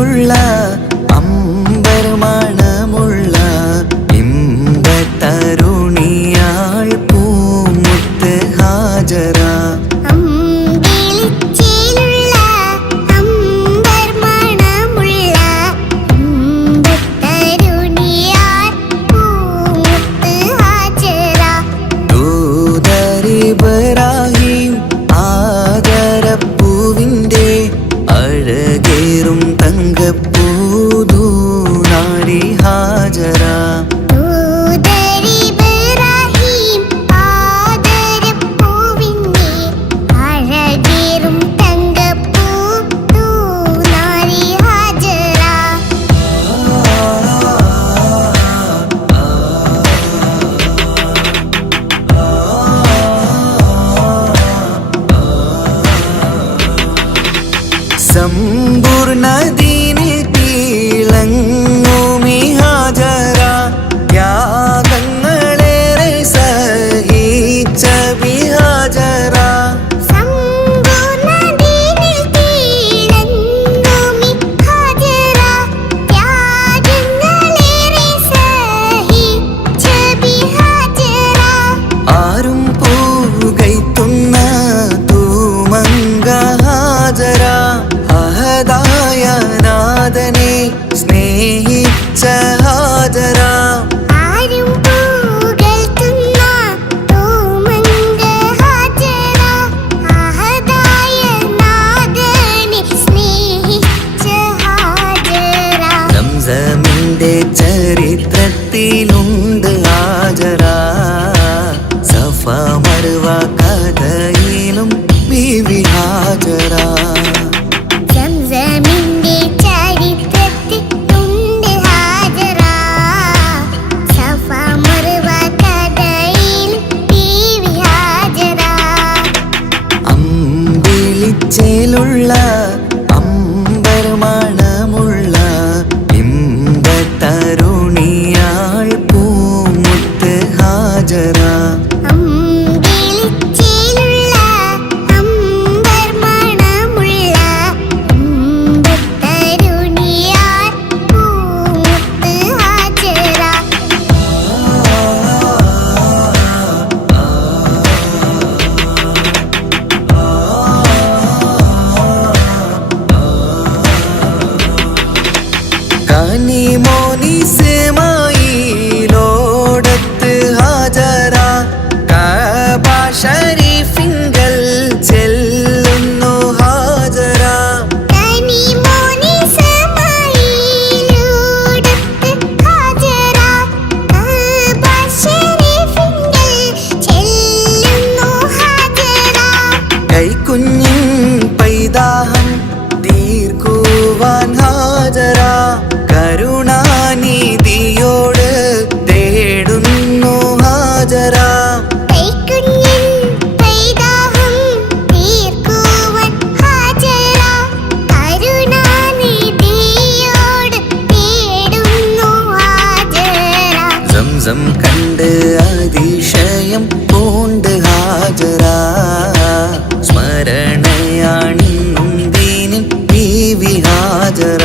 ചേലുള്ള അമ്പർ മണമുള്ള ഇമ്പത്തരുണിയാൾ പൂമുത്ത് ഹാജറ. ഇബ്രാഹിം ആദരപ്പൂവിൻ്റെ അഴകേറും തങ്കപ്പൂതൂനാരി ഹാജറ. സമ്പൂർണ്ണദീനിൽ തിളങ്ങുമി ഹാജറ. ത്യാഗങ്ങളേറെ സഹിച്ച ബിഹാജറ. ആരും പൂകൈത്തുന്ന തൂമങ്ക ഹാജറ. അഹദായ നാഥനെ സ്നേഹിച്ച ഹാജറ. സംസമിന്റെ ചരിത്രത്തിലുണ്ട് ഹാജറ. സഫ മർവ കഥയിലും ബീവി ഹാജറ. ചേലുള്ള അമ്പർ മണമുള്ള ഇമ്പത്തരുണിയാൾ പൂമുത്ത് ഹാജറ. മോനിസമായിലോടത്ത് ഹാജറ. കഅബ ശരീഫിങ്കൽ ചെല്ലുന്നു ഹാജറ. കൈക്കുഞ്ഞിൻ പൈതാഹം തീർക്കുവാൻ ഹാജറ. കരുണാനിധിയോട് തേടുന്നു ഹാജറ. സംസം കണ്ട് അതിശയം പൂണ്ട് ഹാജറ. സ്മരണയാണിന്നും ദീനിൻ ബീവി ഹാജറ.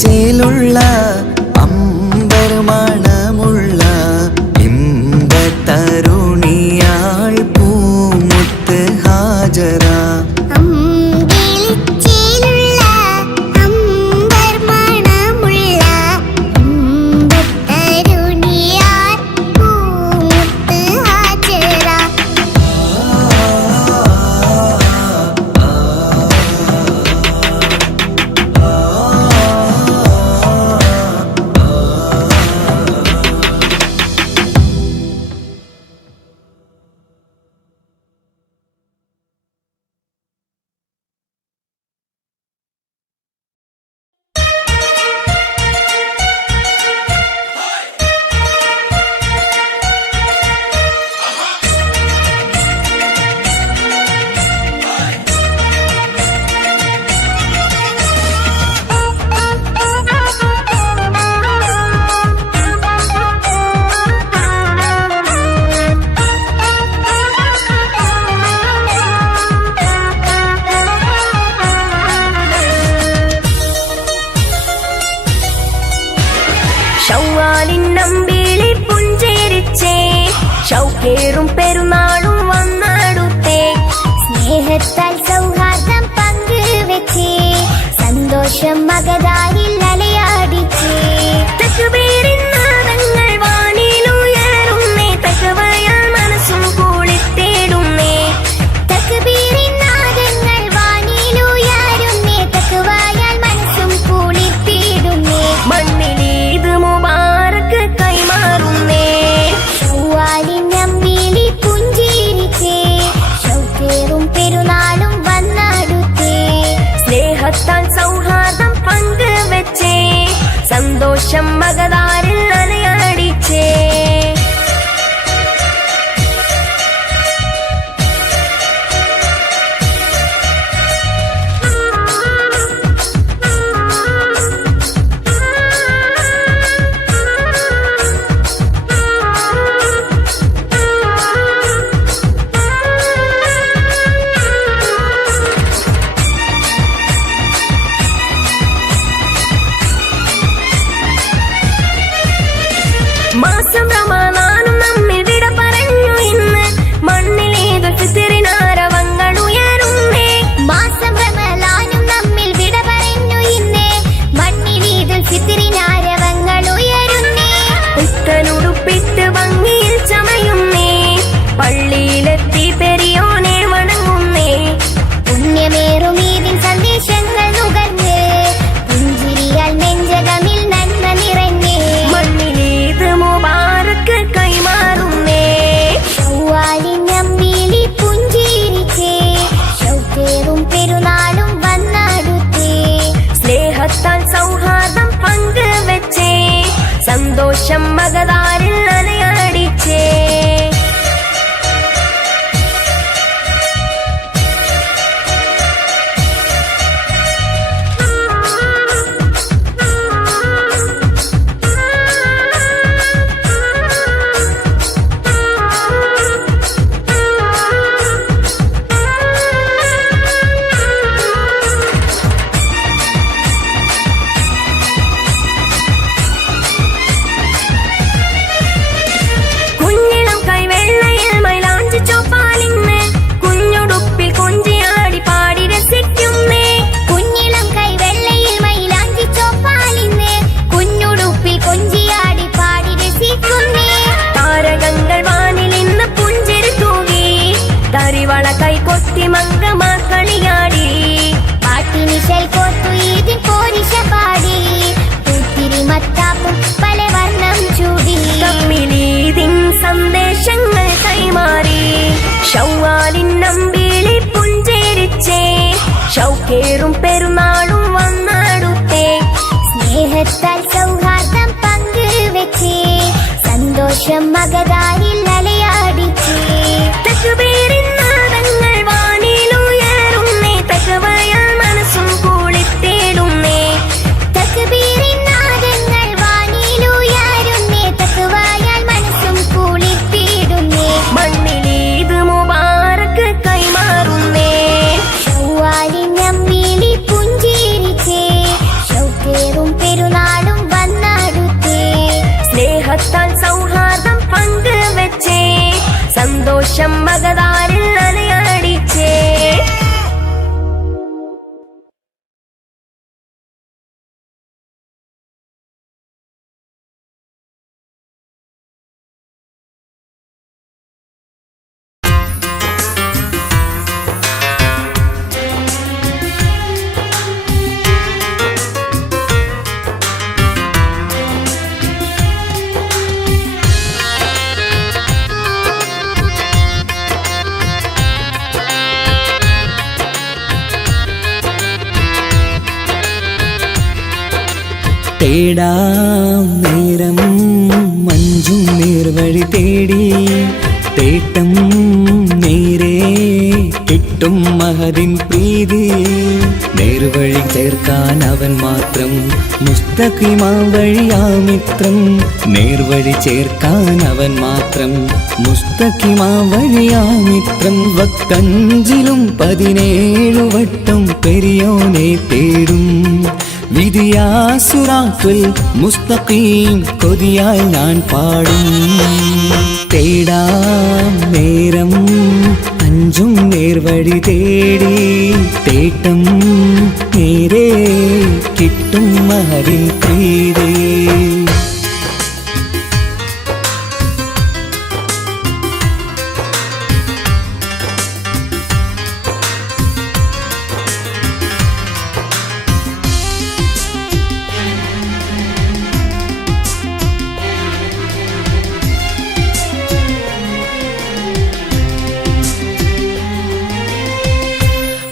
ചേലുള്ള അമ്പർ മണമുള്ള ഇമ്പത്തരുണിയാൾ പൂമുത്ത് ഹാജറ. ഷൗക്കേറും പെരുന്നാളും വന്നടുത്തേ സ്നേഹത്താൽ സൗഹാർദ്ദം പങ്കുവെച്ചേ സന്തോഷം മഗദാരിൽ അലയാടിച്ചേ തക്ബീറിൻ നാദങ്ങൾ വാനിലുയരുന്നേ തഖ്വയാൽ മനസ്സും കുളിർത്തിടുന്നേ തക്ബീറിൻ നാദങ്ങൾ വാനിലുയരുന്നേ തഖ്വയാൽ മനസ്സും കുളിർത്തിടുന്നേ മണ്ണിൽ ഈദ് മുബാറക്ക് കൈമാറുന്നേ ശൗവാലിൻ അമ്പിളി പുഞ്ചിരിച്ചേ ഷൗക്കേറും പെരുന്നാളും വന്നടുത്തേ സ്നേഹത്താൽ സൗഹാർദ്ദം പങ്കുവെച്ചേ സന്തോഷം മഗദാരിൽ അലയടിച്ചേ മാസം റമളാനും നമ്മിൽ വിട പറഞ്ഞു ഇന്ന് മണ്ണിൽ ഈദുൽ ഫിത്റിനാരവങ്ങൾ ഉയരുന്നേ മാസം റമളാനും നമ്മിൽ വിട പറഞ്ഞു ഇന്ന് മണ്ണിൽ ഈദുൽ ഫിത്റിനാരവങ്ങൾ ഉയരുന്നേ പുത്തനുടുപ്പിട്ട് ഭംഗിയിൽ ചമയുന്നേ പള്ളിയിലെത്തി പെരിയോനെ വണങ്ങുന്നേ പുണ്യമേറും ഈദിൻ സന്ദേശങ്ങൾ നുകർന്ന് പുഞ്ചിരിയാൽ നെഞ്ചകമിൽ നന്മ നിറഞ്ഞേ മണ്ണിൽ ഈദ് മുബാറക്ക് കൈമാറുന്നേ ശൗവാലിൻ അമ്പിളി പുഞ്ചിരിച്ചേ ഷൗക്കേറും പെരുന്നാളും വന്നടുത്തേ സ്നേഹത്താൽ സൗഹാർദ്ദം പങ്കുവെച്ചേ സന്തോഷം മഗദാരിൽ അലയടിച്ചേ കുഞ്ഞിളം കൈവെള്ളയിൽ മൈലാഞ്ചി ചോപ്പാലിന്ന് കുഞ്ഞുടുപ്പിൽ കൊഞ്ചിയാടി പാടി രസിക്കുന്നേ കുഞ്ഞിളം കൈവെള്ളയിൽ മൈലാഞ്ചി ചോപ്പാലിന്ന് കുഞ്ഞുടുപ്പിൽ കൊഞ്ചിയാടി പാടി രസിക്കുന്നേ താരകങ്ങൾ വാനിൽ ഇന്ന് പുഞ്ചിരി തൂകി തരിവള കൈകൊത്തി മംഗമാക്കളിയാടി പാട്ടിനിശൽ കോർത്തു ഈദിൻ പോരിശ പാടി പൂത്തിരി മത്താപ്പും പല വർണ്ണം ചൂടി തമ്മിലീദിൻ സന്ദേശങ്ങൾ കൈമാറി ശൗവാലിൻ അമ്പിളി പുഞ്ചിരിച്ചേ ഷൗക്കേറും പെരുന്നാളും വന്നടുത്തേ സ്നേഹത്താൽ സൗഹാർദ്ദം പങ്കുവെച്ചേ സന്തോഷം മഗദാരിൽ അലയാടിച്ചേ തക്ബീറിൻ നാദങ്ങൾ വാനിലുയരുന്നേ തഖ്വയാൽ മനസ്സും കുളിർത്തിടുന്നേ തക്ബീറിൻ നാദങ്ങൾ വാനിലുയരുന്നേ തഖ്വയാൽ മനസ്സും കുളിർത്തിടുന്നേ മണ്ണിൽ ഈദ് മുബാറക്ക് കൈമാറുന്നേ ശൗവാലിൻ അമ്പിളി പുഞ്ചിരിച്ചേ ഷൗക്കേറും പെരുന്നാളും വന്നടുത്തേ സ്നേഹത്താൽ സൗഹാർദ്ദം പങ്കുവെച്ചേ സന്തോഷം മഗദാരിൽ അലയടിച്ചേ തേടാം നേരം മഞ്ചും നേർവഴി തേടി തേട്ടം നേരെ കിട്ടും മഹദിൻ പ്രീതി നേർവഴി ചേർക്കാൻ അവൻ മാത്രം മുസ്തഖിമാ വഴിയാ മിത്രം നേർവഴി ചേർക്കാൻ അവൻ മാത്രം മുസ്തഖിമാ വഴിയാ മിത്രം വക്കഞ്ചിലും 17 വട്ടം പെരിയോനെ തേടും വിധിയാ സിറാത്തുൽ മുസ്തഖീം കൊതിയായി ഞാൻ പാടും. തേടാം നേരം അഞ്ചും നേർവഴി തേടി തേട്ടം നേരെ കിട്ടും മഹരിൻ പ്രീതി.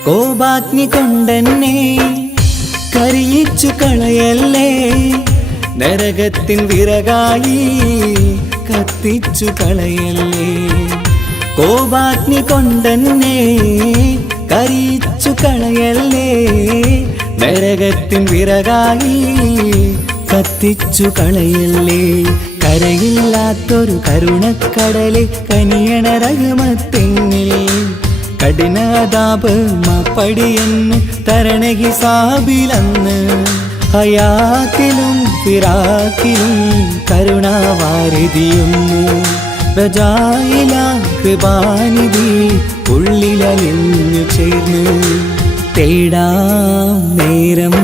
കോപാഗ്നി കൊണ്ടെന്നെ കരിയിച്ചു കളയല്ലേ, നരകത്തിൻ വിറകായി കത്തിച്ചു കളയല്ലേ. കോപാഗ്നി കൊണ്ടെന്നെ കരിയിച്ചു കളയല്ലേ, നരകത്തിൻ വിറകായി കത്തിച്ചു കളയല്ലേ. കരയില്ലാത്തൊരു കരുണക്കടലെ കനിയണ റഹ്മത്തിന്നിൽ കഠിനതാപ് മാപ്പടിയെന്ന് തരണ ഹിസാബിലന്ന്. ഹയാത്തിലും ഫിറാക്കിലും കരുണാവാരിതിയൊന്ന് ബജായില കൃപാനിധി ഉള്ളിലലിഞ്ഞു ചേർന്ന്. തേടാം നേരം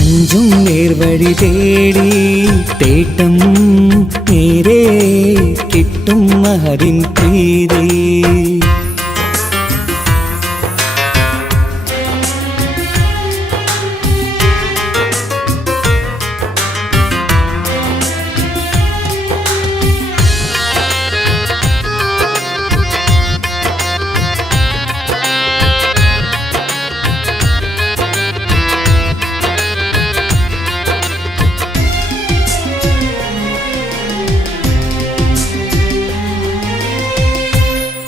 അഞ്ചും നേർവഴി തേടി തേട്ടം നേരെ കിട്ടും മഹരിൻ പ്രീതി.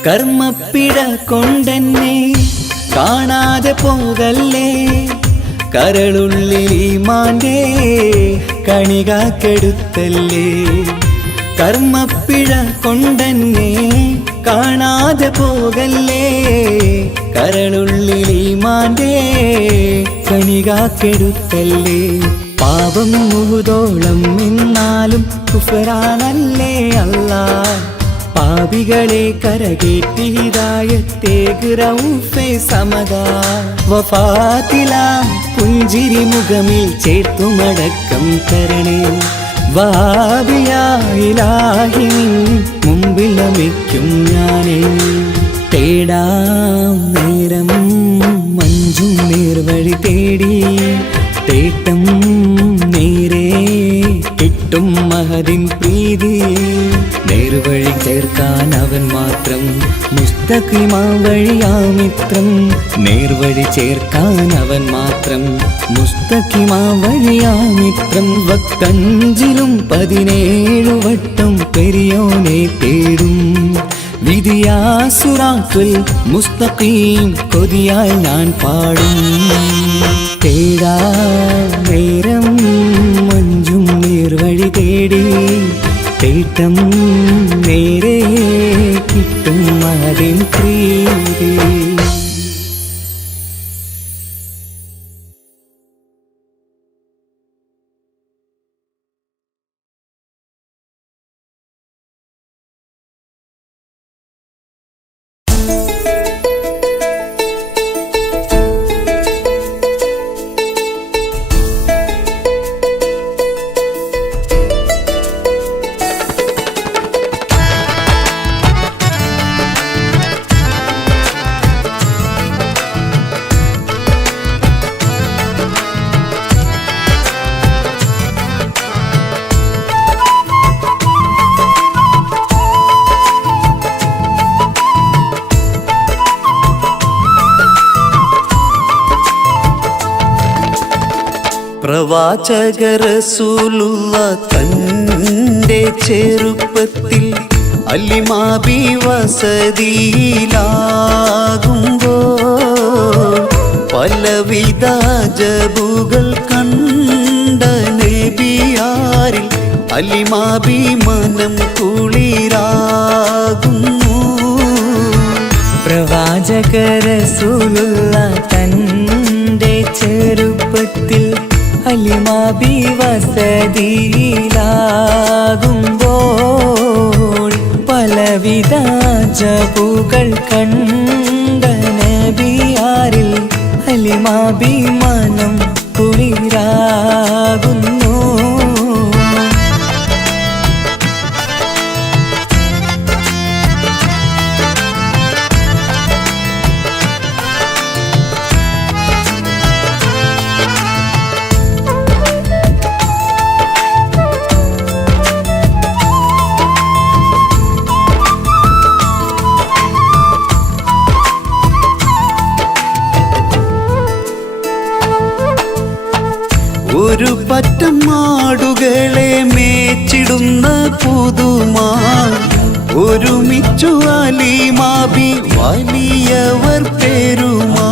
കർമ്മപ്പിഴ കൊണ്ടെന്നെ കാണാതെ പോകല്ലേ, കരളുള്ളിൽ ഈമാന്റെ കണികാക്കെടുത്തല്ലേ. കർമ്മപ്പിഴ കൊണ്ടെന്നെ കാണാതെ പോകല്ലേ, കരളുള്ളിൽ ഈമാന്റെ കണികാക്കെടുത്തല്ലേ. പാപം മുഹുദോളം എന്നാലും കുഫ്റാനല്ലേ അല്ലാഹ്. പാപികളെ കരകേറ്റി ഹിദായത്തേക് റഊഫേ സമദാ. വഫാത്തിലാം പുഞ്ചിരി മുഖമിൽ ചേർത്തുമടക്കം തരണേ. വഹാബിയായിലാഹി മുമ്പിൽ നമിക്കും ഞാനേ. തേടാം നേരം മഞ്ചും നേർവഴി തേടി തേട്ടം നേരെ കിട്ടും മഹദിൻ പ്രീതി. നേർവഴി ചേർക്കാൻ അവൻ മാത്രം മുസ്തഖിമാ വഴിയാമിത്രം. നേർവഴി ചേർക്കാൻ അവൻ മാത്രം മുസ്തഖിമാ വഴിയാമിത്രം. വക്കഞ്ചിലും 17 വട്ടം പെരിയോനെ തേടും. വിധിയാ സിറാത്തുൽ മുസ്തഖീം കൊതിയായി ഞാൻ പാടും. തേടാ നേരം മഞ്ചും നേർവഴി തേടി തേട്ടം നേരെ കിട്ടും മഹദിൻ പ്രീതി. പ്രവാചക റസൂലുള്ള തന്റെ ചെറുപ്പത്തിൽ അലിമാബി വസതിയിലാകുമ്പോൾ പലവിധ ജബുകൾ കണ്ട നബിയാരിൽ അലിമാബി മനം കുളിരാകുന്നു. പ്രവാചക റസൂലുള്ള തന്റെ ചെറുപ്പത്തിൽ അലിമാബി വസതിയിലാകുമ്പോൾ പലവിധ ജബുകൾ കണ്ട നബിയാരിൽ അലിമാബി മനം കുളിരാകുന്നു. ഒരു പറ്റം ആടുകളെ മേച്ചിടുന്ന പുതുമാ ഒരുമിച്ചു അലിമാബി വലിയവർ പേരുമാ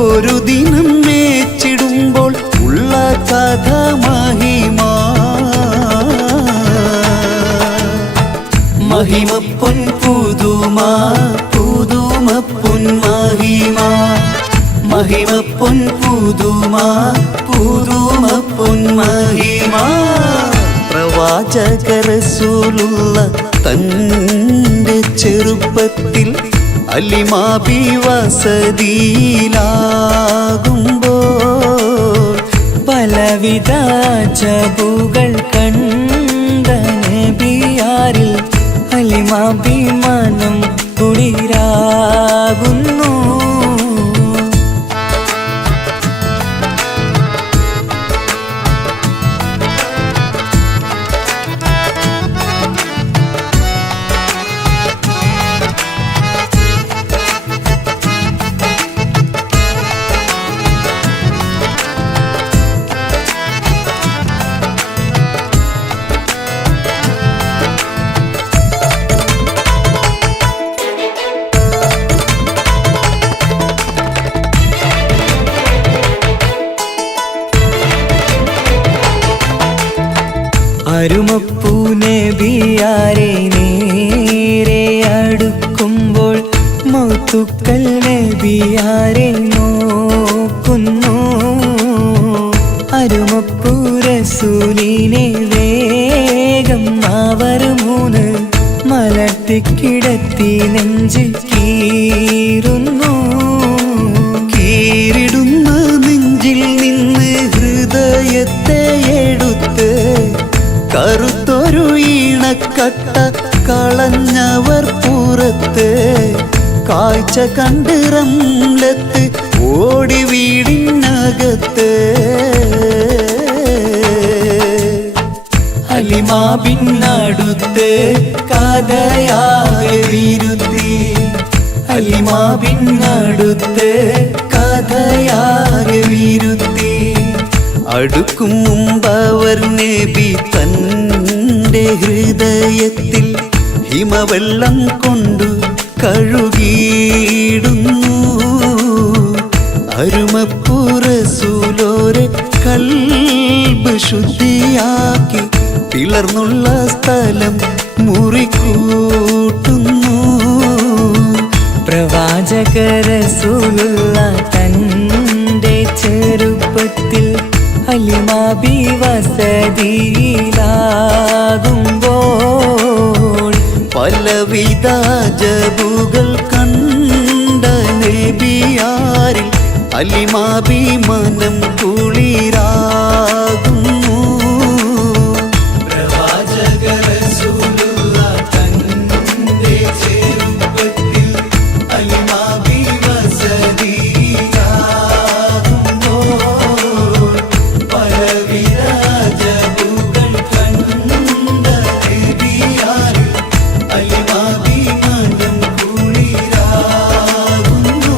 ഒരു ദിനം മേച്ചിടുമ്പോൾ ഉള്ള കഥ മഹിമാ മഹിമ പൊൻ പുതുമാ പുതുമ പൊൻ മഹിമാ മഹിമ പൊൻ പുതുമാ പുതുമ പൊൻ മഹിമാ പ്രവാചക റസൂലുള്ള തന്റെ ചെറുപ്പത്തിൽ അലിമാബി വസതിയിലാകുമ്പോൾ പലവിധ ജബുകൾ കണ്ട നബിയാരിൽ അലിമാബി മനം കുളിരാകുന്നു. അരുമപ്പൂ നബിയാരെ നേരെ അടുക്കുമ്പോൾ മൗത്തുക്കൽ നബിയാരെ നോക്കുന്നു. അരുമപ്പൂ റസൂലിനെ വേഗം അവർ മൂന്ന് മലർത്തിക്കിടത്തി നെഞ്ച് കീറുന്നു. കീറിടുന്ന നെഞ്ചിൽ നിന്ന് ഹൃദയത്തെ എടുത്ത് കറുത്തൊരു ഈണക്കട്ട കളഞ്ഞവർ പുറത്ത് കാഴ്ച കണ്ട് റംലത്ത് ഓടി വീടിനകത്ത് അലിമാബിനടുത്ത് കഥയാകെ വിരുത്തി അലിമാബിനടുത്ത് കഥയാകെ വിരുത്തി അടുക്കും മുമ്പവർ നബി തന്റെ ഹൃദയത്തിൽ ഹിമവെള്ളം കൊണ്ടു കഴുകിയിടുന്നു. അരുമപ്പൂ റസൂലോരെ കൽബ് ശുദ്ധിയാക്കി പിളർന്നുള്ള സ്ഥലം മുറിക്കൂട്ടുന്നു. പ്രവാചക റസൂലുള്ള തന്റെ ചെറുപ്പത്തിൽ അലിമാബി വസതിയിലാകുമ്പോൾ പലവിധ ജബുകൾ കണ്ട നബിയാരിൽ അലിമാബി മനം കുളിരാകുന്നു. പ്രവാചക റസൂലുള്ള തന്റെ ചെറുപ്പത്തിൽ അലിമാബി വസതിയിലാകുമ്പോൾ പലവിധ ജബുകൾ കണ്ട നബിയാരിൽ അലിമാബി മനം കുളിരാകുന്നു.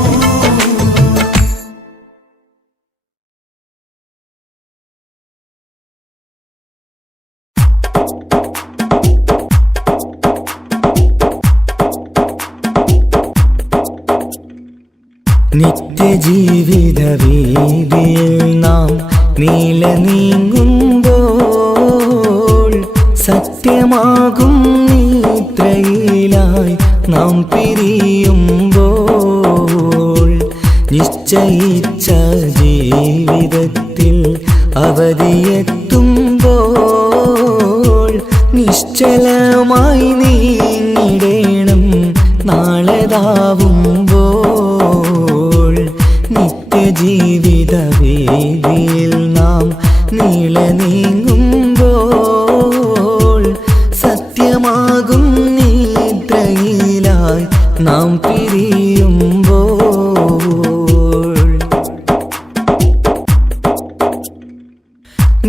നിത്യജീവിത വീതിയിൽ നാം നീല നീങ്ങുമ്പോൾ സത്യമാകും നിദ്രയിലായി നാം പിരിയുമ്പോൾ നിശ്ചയിച്ച ജീവിതത്തിൽ അവധിയെത്തുമ്പോൾ നിശ്ചലമായി നീങ്ങിടേണം നാളെതാവുമ്പോൾ നിത്യജീവിത വേദിയിൽ നാം നീളെ നീങ്ങുമ്പോൾ സത്യമാകും നിദ്രയിലായി നാം പിരിയുമ്പോൾ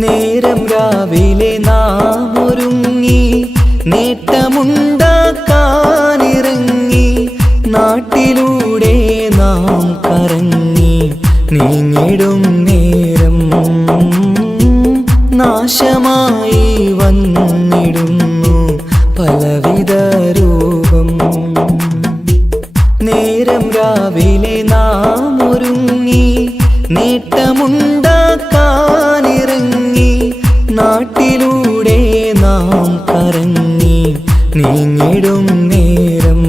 നേരം രാവിലെ നാം ഒരുങ്ങി നേട്ടമുണ്ടാക്കാനിറങ്ങി നാട്ടിലൂടെ നാം കറങ്ങി നീങ്ങിടും നേരം നാശമായി വന്നിടുന്നു പലവിധ രൂപം നേരം രാവിലെ നാം ഒരുങ്ങി നേട്ടമുണ്ടാക്കാനിറങ്ങി നാട്ടിലൂടെ നാം കറങ്ങി നീങ്ങിടും നേരം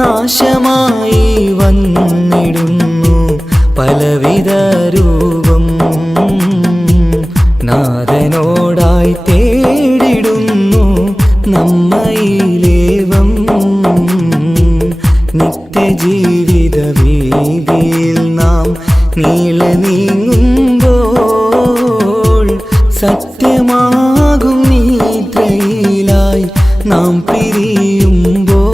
നാശമായി വന്നിടുന്നു പലവിധ രൂപം നാഥനോടായി തേടിടുന്നു നമ്മയിലേവം നിത്യജീവിത വീതിയിൽ നാം നീളെ നീങ്ങുമ്പോൾ സത്യമാകും നിദ്രയിലായി നാം പിരിയുമ്പോൾ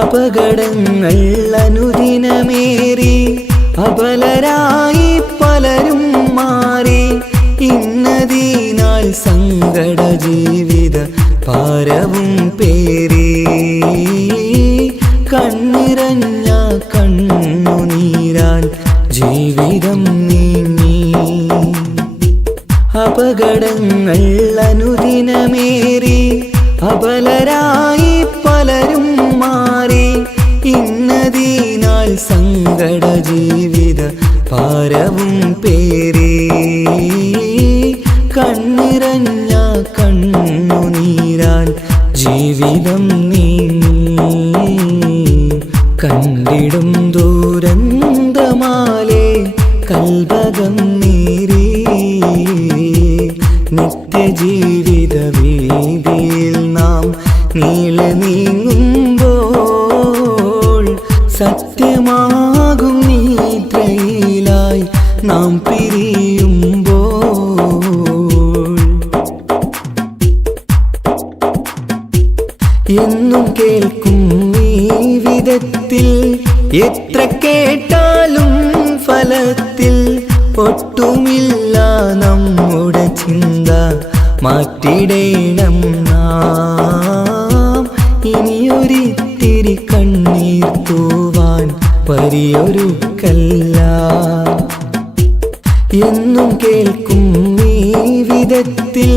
അപകടങ്ങൾ അനുദിനമേറി അബലരായി പലരും മാറി ഇന്നതിനാൽ സങ്കട ജീവിത ഭാരവും പേറി കണ്ണിറഞ്ഞ കണ്ണുനീരാൽ ജീവിതം നീങ്ങി അപകടങ്ങൾ അനുദിനമേറി അബലരായി പലരും മാറി ഇന്നതിനാൽ സങ്കട ജീവിത ഭാരവും പേറി കണ്ണിറഞ്ഞ കണ്ണുനീരാൽ ജീവിതം നീങ്ങി കണ്ടിടും ദൂരന്തമാലേ കൽബകം നീറി നിത്യജീവിത വീതിയിൽ നാം നീളെ നീങ്ങുമ്പോൾ സത്യമാകും നിദ്രയിലായി നാം പിരിയുമ്പോൾ എന്നും കേൾക്കും ഈ വിധത്തിൽ എത്ര കേട്ടാലും ഫലത്തിൽ ഒട്ടുമില്ല നമ്മുടെ ചിന്ത മാറ്റിടേണം നാം ഇനിയൊരിത്തിരി കണ്ണീർ തൂവാൻ പരിയൊരുക്കല്ല എന്നും കേൾക്കും ഈ വിധത്തിൽ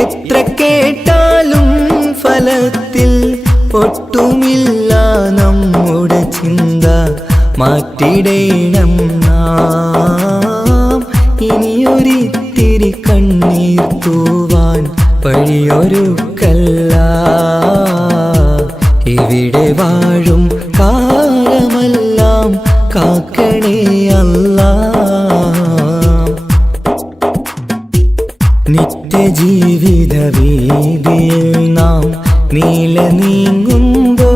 എത്ര കേട്ടാലും ഫലത്തിൽ ഒട്ടുമില്ല നമ്മുടെ ചിന്ത മാറ്റിടേണം നാം ഇനിയൊരിത്തിരി കണ്ണീർ തൂവാൻ വഴിയൊരുക്കല്ല ഇവിടെ വാഴും കാലമെല്ലാം കാക്കണേ അല്ലാ നിത്യജീവിത വീതിയിൽ നാം നീളെ നീങ്ങുമ്പോൾ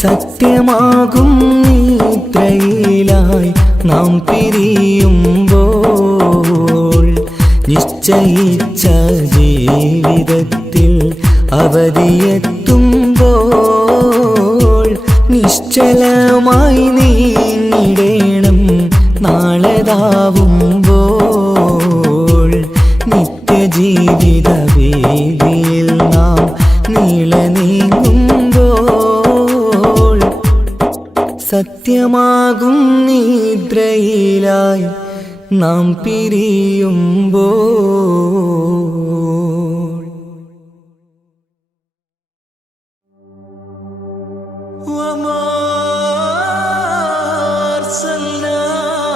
സത്യമാകും നിദ്രയിലായി നാം പിരിയുമ്പോൾ നിശ്ചയിച്ച ജീവിതത്തിൽ അവധിയെത്തുമ്പോൾ നിശ്ചലമായി നീങ്ങിടേണം നാളെതാവുമ്പോൾ നിത്യജീവിത വീതിയിൽ നാം നീളെ നീങ്ങുമ്പോൾ സത്യമാകും നിദ്രയിലായി നാം പിരിയുമ്പോൾ വമാ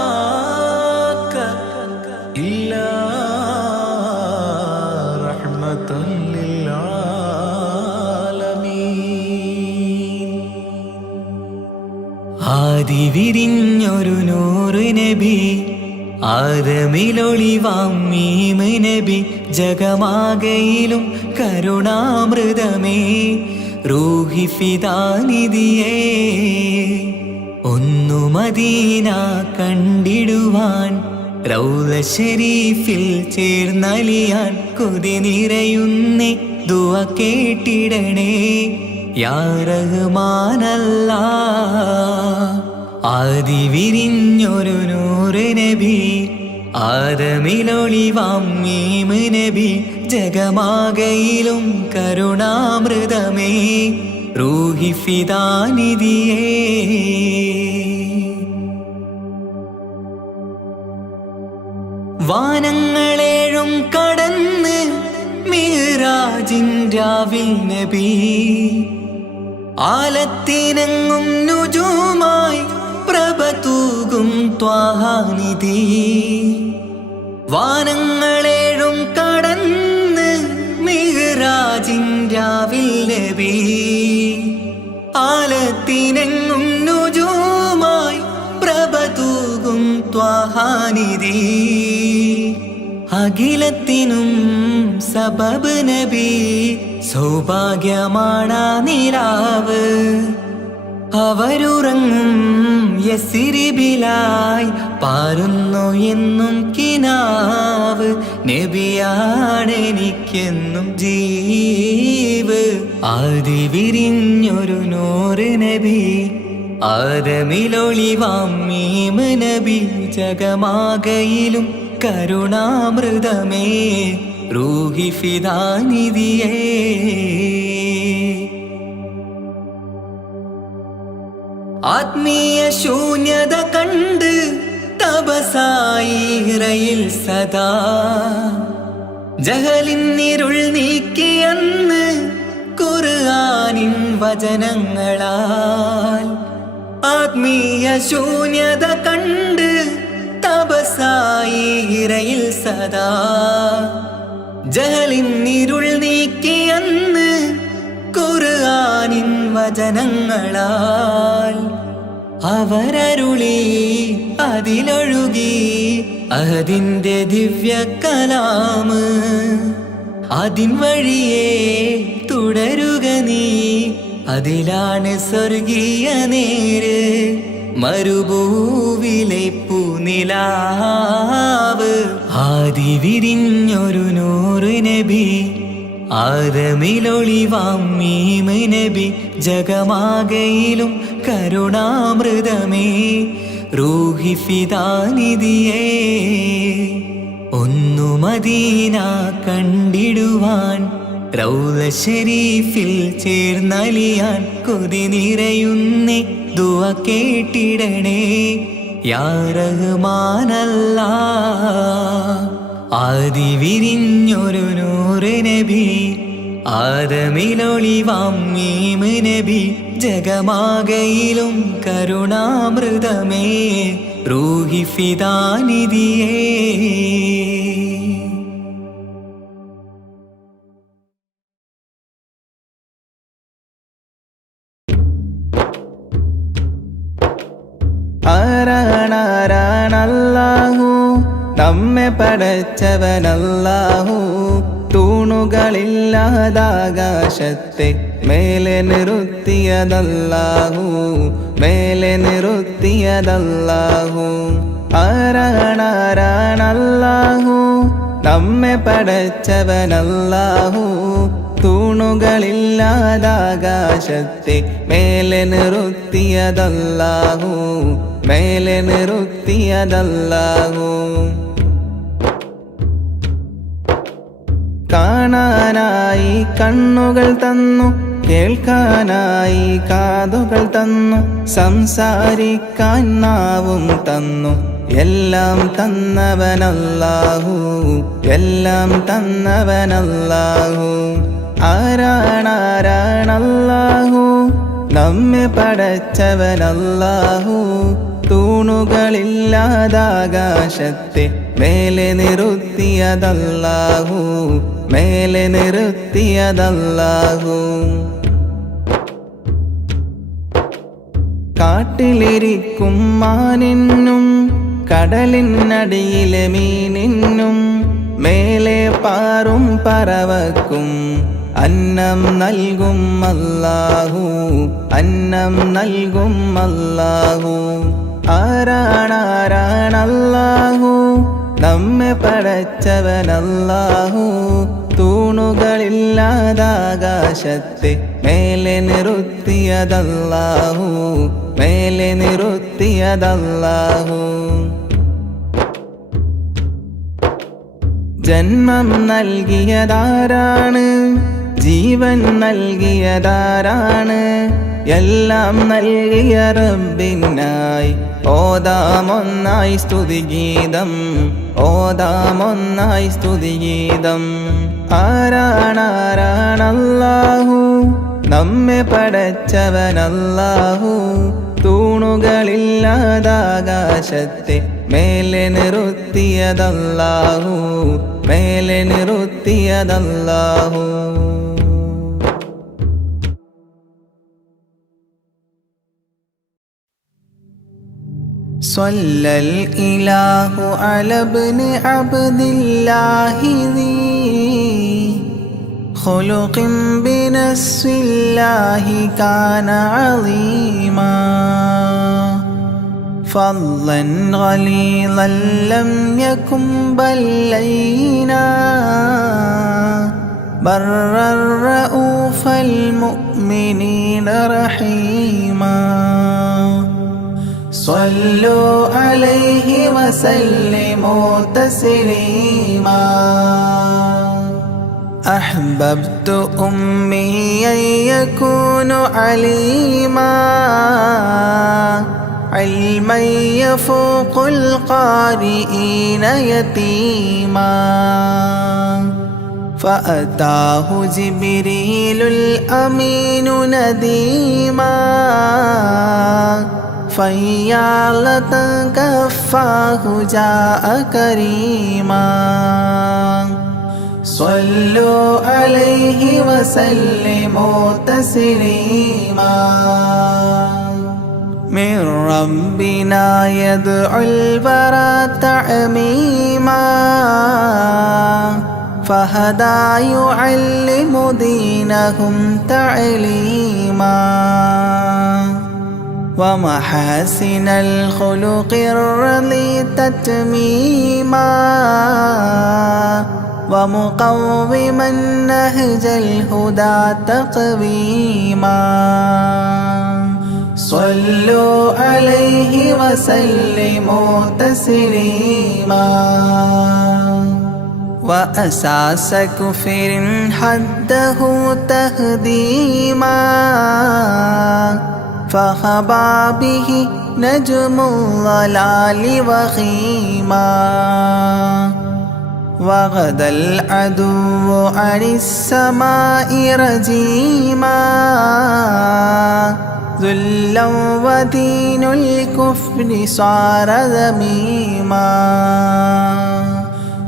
അർസൽനാക ഇല്ലാ റഹ്മതൻ ലിൽ ആലമീൻ ആദി വിരിഞ്ഞൊരു നൂറ് നബി ആദമിലൊളിവാം മീമ് നബി ജഗമാകയിലും കരുണാമൃതമേ റൂഹി ഫിദാനിധിയേ ഒന്നു മദീന കണ്ടിടുവാൻ റൗള ശരീഫിൽ ചേർന്നലിയാൻ കൊതി നിറയുന്നേ ദുആ കേട്ടിടണേ യാ റഹ്മാനല്ലാ ആദി വിരിഞ്ഞൊരു നൂറ് നബി ആദമിലൊളിവാം മീമ് നബി ജഗമാകയിലും കരുണാമൃതമേ റൂഹി ഫിദാനിധിയേ വാനങ്ങളേഴും കടന്ന് മിഹ്റാജിൻ രാവിൽ നബി ആലത്തിനെങ്ങും നുജൂമായി പ്രഭ തൂകും ത്വാഹാനിധി വാനങ്ങളേഴും കടന്ന് മിഹ്റാജിൻ രാവിൽ നബി ആലത്തിനെങ്ങും നുജൂമായി പ്രഭ തൂകും ത്വാഹാനിധി അഖിലത്തിനും സബബ് നബി സൗഭാഗ്യമാണാ നിലാവ് അവരുറങ്ങും യസിരിബിലായി പാരുന്നു എന്നും കിനാവ് നബിയാണെനിക്കെന്നും ജീവ് ആദി വിരിഞ്ഞൊരു നൂറ് നബി ആദമിലൊളിവാം മീമ് നബി ജഗമാകയിലും കരുണാമൃതമേ റൂഹി ഫിദാനിധിയേ ആത്മീയ ശൂന്യത കണ്ട് തപസായി ഇറയിൽ സദാ ജഹലിന്നിരുൾ നീക്കിയന്ന് ഖുർആനിൻ വചനങ്ങളാൽ ആത്മീയ ശൂന്യത കണ്ട് തപസായി ഇറയിൽ സദാ ജഹലിന്നിരുൾ നീക്കിയന്ന് ഖുർആനിൻ വചനങ്ങളാൽ അവരരുളി അതിലൊഴുകി അതിൻ്റെ ദിവ്യ കലാമ് അതിൻ വഴിയേ തുടരുക നീ അതിലാണ് സ്വർഗീയ നേര് മരുഭൂവിലെ പൂനിലാവ് ആദി വിരിഞ്ഞൊരു നൂറ് നബി ആദമിലൊളിവാം മീമ് നബി ജഗമാകയിലും കരുണാമൃതമേ റൂഹി ഫിദാനിധിയേ ഒന്നു മദീന കണ്ടിടുവാൻ റൗള ശരീഫിൽ ചേർന്നലിയാൻ കൊതി നിറയുന്നേ ദുആ കേട്ടിടണേ യാ റഹ്മാനല്ലാ ആദി വിരിഞ്ഞൊരു നൂറ് നബി ആദമിലൊളിവാം മീമ് നബി ജഗമാകയിലും കരുണാമൃതമേ റൂഹി ഫിദാനിധിയേ ആരാണാരാണല്ലാഹു നമ്മെ പടച്ചവനല്ലാഹു തൂണുകളില്ലാതാകാശത്തെ മേലെ നിർത്തിയതല്ലാഹു മേലെ നിർത്തിയതല്ലാഹു ആരാണാരാണല്ലാഹു നമ്മെ പടച്ചവനല്ലാഹു തൂണുകളില്ലാതാകാശത്തെ മേലെ നിർത്തിയതല്ലാഹു മേലെ നിർത്തിയതല്ലാഹു കാണാനായി കണ്ണുകൾ തന്നു കേൾക്കാനായി കാതുകൾ തന്നു സംസാരിക്കാൻ നാവും തന്നു എല്ലാം തന്നവനല്ലാഹു എല്ലാം തന്നവനല്ലാഹു ആരാണാരാണല്ലാഹു നമ്മെ പടച്ചവനല്ലാഹു തൂണുകളില്ലാതാകാശത്തെ മേലെ നിർത്തിയതല്ലാഹു മേലെ നിർത്തിയതല്ലാഹു കാട്ടിലിരിക്കും മാനിനും കടലിനടിയിലെ മീനിനും മേലെ പാറും പറവക്കും അന്നം നൽകും അല്ലാഹു, അന്നം നൽകും അല്ലാഹു. ആരാണാരാണല്ലാഹു, നമ്മെ പടച്ചവനല്ലാഹു. തൂണുകളില്ലാതാകാശത്തെ മേലെ നിർത്തിയതല്ലാഹു, മേലെ നിർത്തിയതല്ലാഹു. ജന്മം നൽകിയതാരാണ്, ജീവൻ നൽകിയതാരാണ്, എല്ലാം നൽകിയ റബ്ബിനായി ഓതാമൊന്നായി സ്തുതിഗീതം, ഓതാമൊന്നായി സ്തുതിഗീതം. ആരാണാരാണല്ലാഹു, നമ്മെ പടച്ചവനല്ലാഹു. തൂണുകളില്ലാതാകാശത്തെ മേലെ നിർത്തിയതല്ലാഹു, മേലെ നിർത്തിയതല്ലാഹു. സ്വല്ലൽ ഇലാഹു അലാ ഇബ്നി അബ്ദില്ലാഹി ദീ ഖുലുഖിൻ ബിനസ്സില്ലാഹി കാന അളീമാ ഫളൻ ഗലീളൻ ലം യകും ബല്ലൈനാ ബർറർ റഊഫൽ മുഅ്മിനീന റഹീമാ സ്വല്ലു അലൈഹി വസല്ലിമു തസ്ലീമാ أحببت أمي أن يكون عليما علما يفوق القارئين يتيما فأتاه جبريل الأمين نديما فيالة كفاه جاء كريما صلوا عليه وسلموا تسليما من ربنا يدعو البرى تعميما فهدى يعلم دينهم تعليما ومحاسن الخلق الرضي تتميما ومقوما نهج الهدى تقويما صلوا عليه وسلموا تسليما وأساس كفر حده تهديما فخبا به نجم الضلال وخيما وغدا العدو عن السماء رجيما ذلا ودين الكفر صار ذميما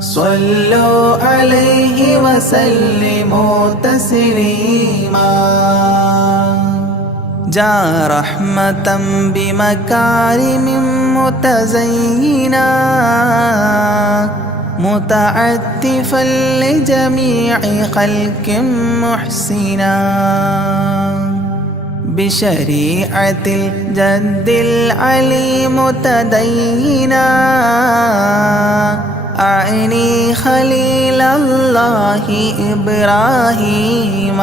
صلوا عليه وسلموا تسليما جاء رحمة بمكارم متزينا متعتفا لجميع خلق محسنا بشريعة الجد العلي متدينا أعني خليل الله إبراهيم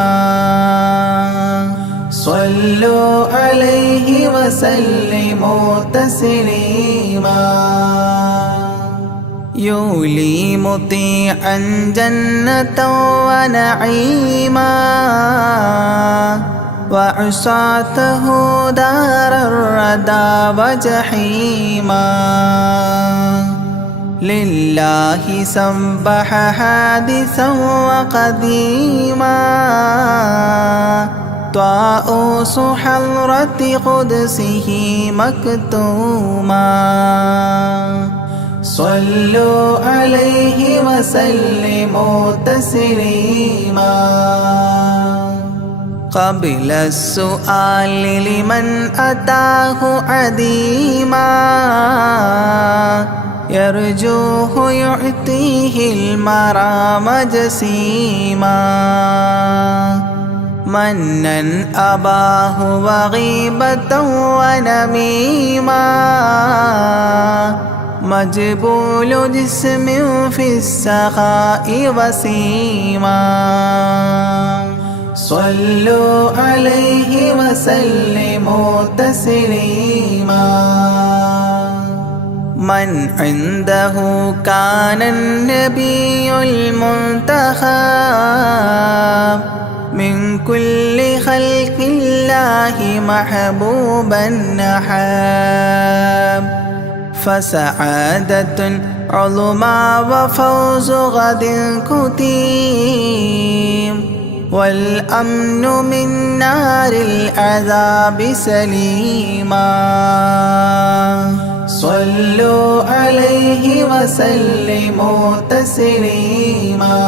صلوا عليه وسلموا تسليما يولي مطيعا جنة ونعيما وعصاته دار الردى وجحيما لله سبح حادثا وقديما طاؤوس حضرة قدسه مكتوما صلوا عليه وسلموا تسليما قبل السؤال لمن أتاه عديما يرجوه يعطيه المرام جسيما منا أباه وغيبة ونميما مجبول جسم في السخاء وسيما صلوا عليه وسلموا تسليما من عنده كان النبي المنتخب من كل خلق الله محبوبا نحب فسعادة عظمى وفوز غد كتيم والأمن من نار العذاب سليما صلوا عليه وسلموا تسليما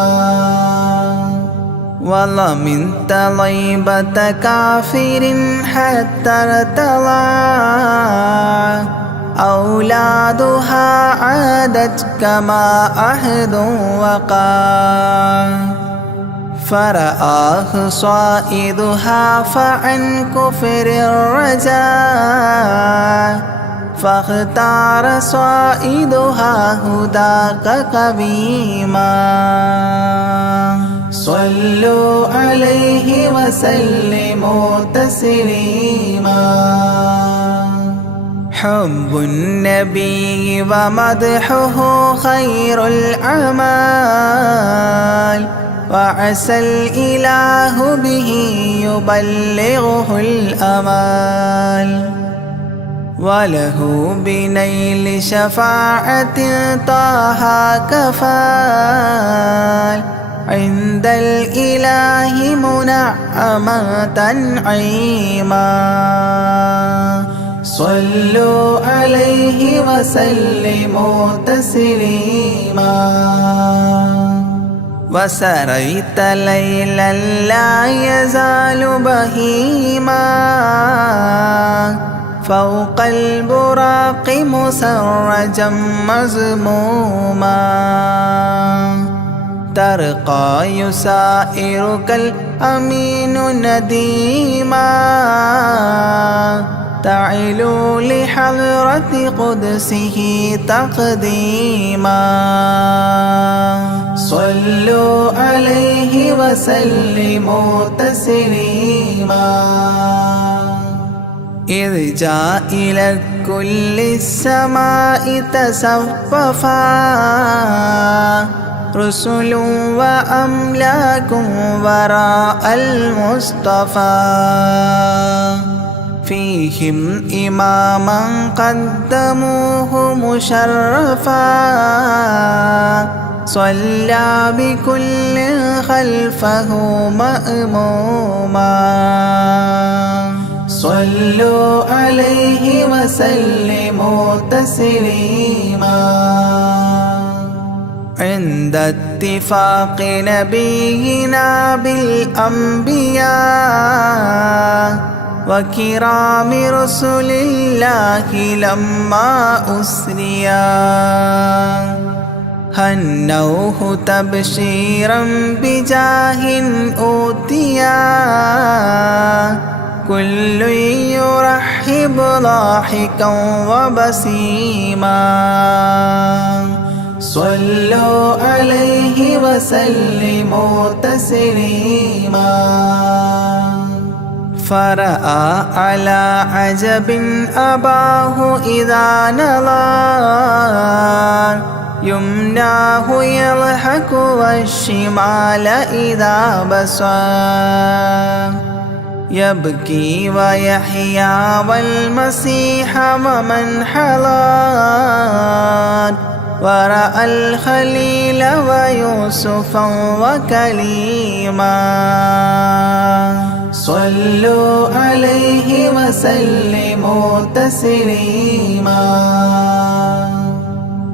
ومن طيبة كافر حتى ارتضى أولادها عادت كما عهد وقع فرآه صائدها فعن كفر الرجاء فاختار صائدها هداك قويما صلوا عليه وسلموا تسليما حب النبي ومدحه خير الأعمال وعسى الإله به يبلغه الأمال وله بنيل شفاعة طه كفال عند الإله منعما تنعيما صلوا عليه وسلموا تسليما وسريت ليلا لا يزال بهيما فوق البراق مسرجا مزموما ترقى يسائرك الأمين نديما تعلو لحضرة قدسه تقديما صلوا عليه وسلموا تسليما إذ جاء إلى كل السماء تصففا رسل وأملاك وراء المصطفى فيهم إماما قدموه مشرفا صلى بكل خلفه مأموما صلوا عليه وسلموا تسليما عند اتفاق نبينا بالأنبياء وكرام رسل الله لما أسريا هنوه تبشيرا بجاه أوتيا كل يرحب ضاحكا وبسيما صلوا عليه وسلموا تسليما فرأى على عجب أباه إذا نظر يمناه يضحك والشمال إذا بصر يبكي ويحيى والمسيح ومن حضر ورأى الخليل ويوسفا وكليما صلوا عليه وسلموا تسليما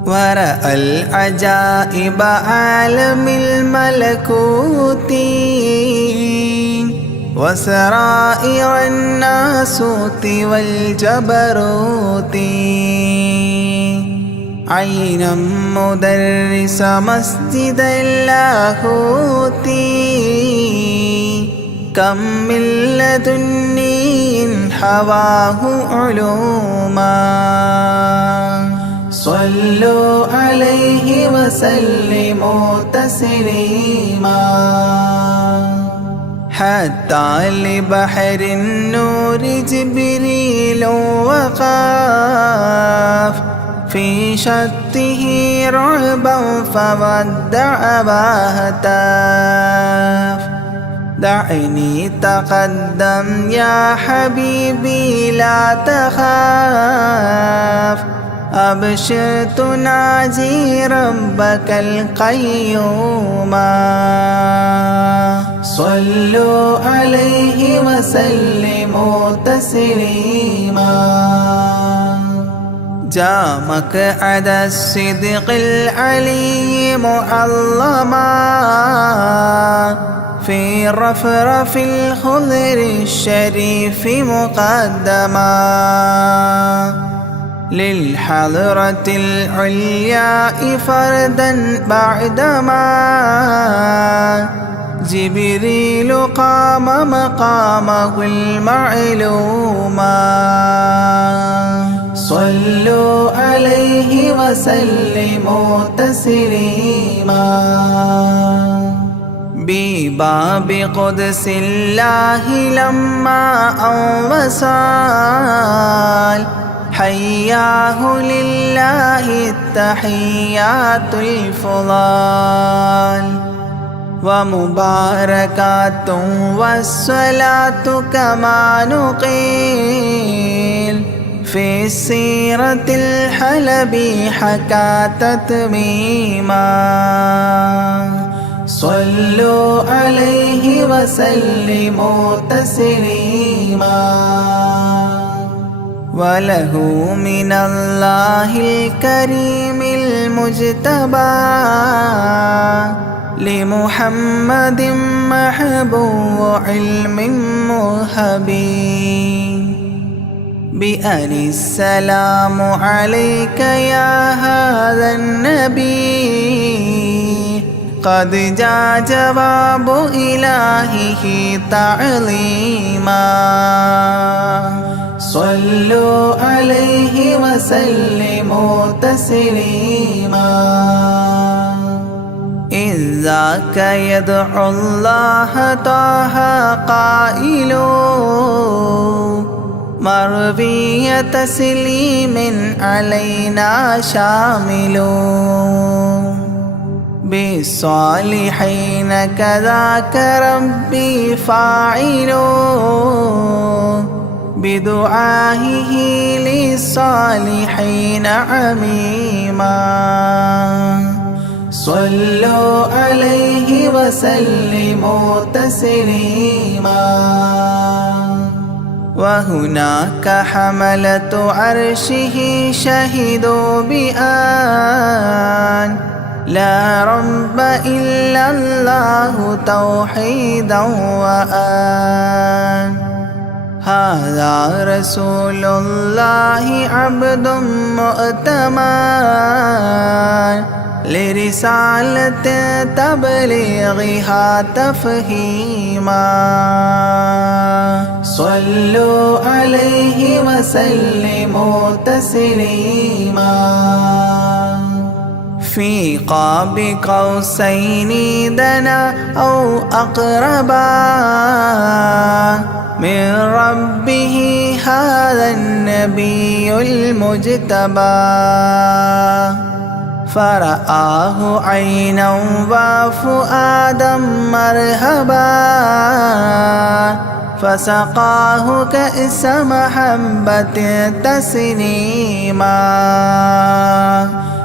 ورأى العجائب عالم الملكوت وسرائر الناسوت والجبروت عينا مدرس مسجد اللاهوت كم من لدني حواه علوما صلوا عليه وسلموا تسليما حتى لبحر النور جبريل وقاف في شته رعبا فودع وهتاف دعني تقدم يا حبيبي لا تخاف أبشر تناجي ربك القيوم صلوا عليه وسلموا تسليما جاء مقعد الصدق العلي معظما في رفرف الخضر الشريف مقدما للحضرة العليا فردا بعدما جبريل قام مقامه المعلوما صلوا عليه وسلموا تسليما بباب قدس الله لما أنوصال حياه لله التحيات الفضال ومباركات والصلاة كما نقيل في السيرة الحلبي حكى تتميما صلوا عليه وسلموا تسليما وله من الله الكريم المجتبى لمحمد محبوب علم مهبي بأن السلام عليك يا هذا النبي قد جاء جواب إلهه تعظيما صلوا عليه وسلموا تسليما إذ ذاك يدعو الله طه قائل مروي تسليم علينا شامل بالصالحين كذاك ربي فاعل بدعائه للصالحين عميما صلوا عليه وسلموا تسليما وهناك حملة عرشه شهدوا بأن لا رب إلا الله توحيدا وأن هذا رسول الله عبد مؤتمن لرسالة تبليغها تفهيما صلوا عليه وسلموا تسليما في قاب قوسين دنا أو أقربا من ربه هذا النبي المجتبى فرآه عينا وفؤادا مرهبا فسقاه كأس محبة تسنيما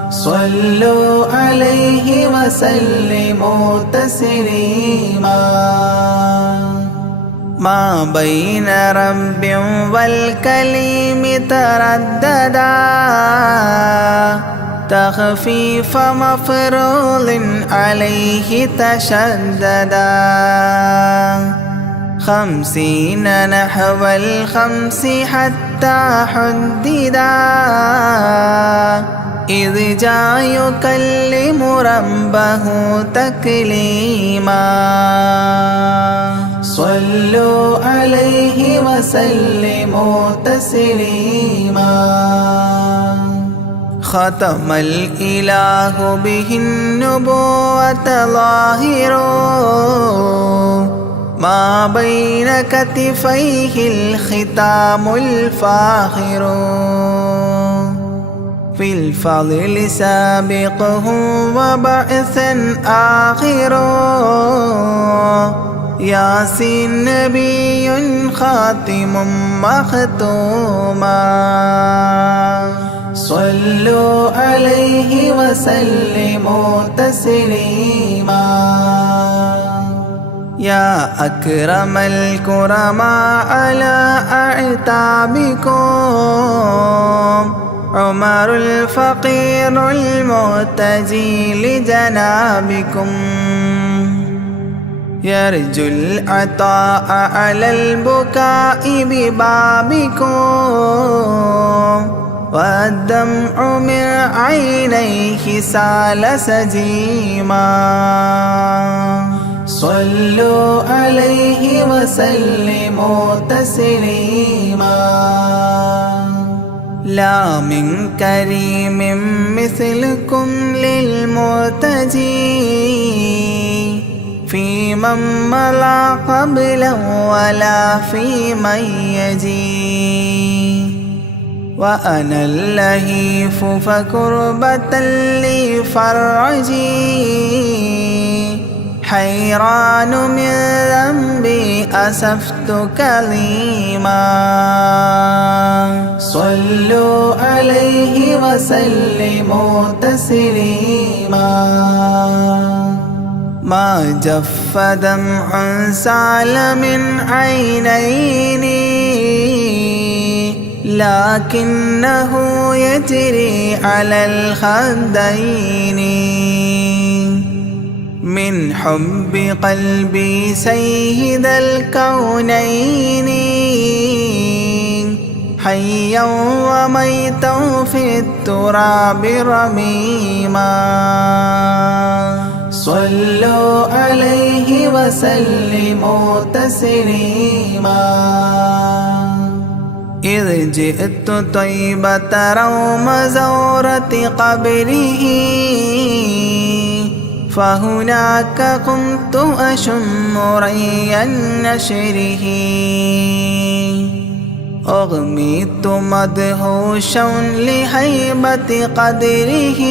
صلوا عليه وسلموا تسليما ما بين رب والكليم ترددا تخفيف مفروض عليه تشددا 50 نحو الخمس حتى حددا إذ جاء يكلم ربه تكليما صلوا عليه وسلموا تسليما ختم الإله به النبوة ظاهر ما بين كتفيه الختام الفاخر في الفضل سابقه وبعثا آخر ياسين نبي خاتم مختوما صلوا عليه وسلموا تسليما يا أكرم الكرماء على أعتابكم عمر الفقير المعتجي لجنابكم يرجو العطاء على البكاء ببابكم والدمع من عينيه سال سجيما صلوا عليه وسلموا تسليما لا من كريم مثلكم للمرتجي في من مضى قبلا ولا في من يجي وأنا اللهيف فكربة لي فرجي حيران من ذنبي أسفت كظيما صلوا عليه وسلموا تسليما ما جف دمع سال من عينيني لكنه يجري على الخدين من حب قلبي سيد الكونين حيا وميتا في التراب رميما صلوا عليه وسلموا تسليما إذ جئت طيبة روم زورة قبره فهناك قمت أشم ري نشره أغميت مدهوشا لهيبة قدره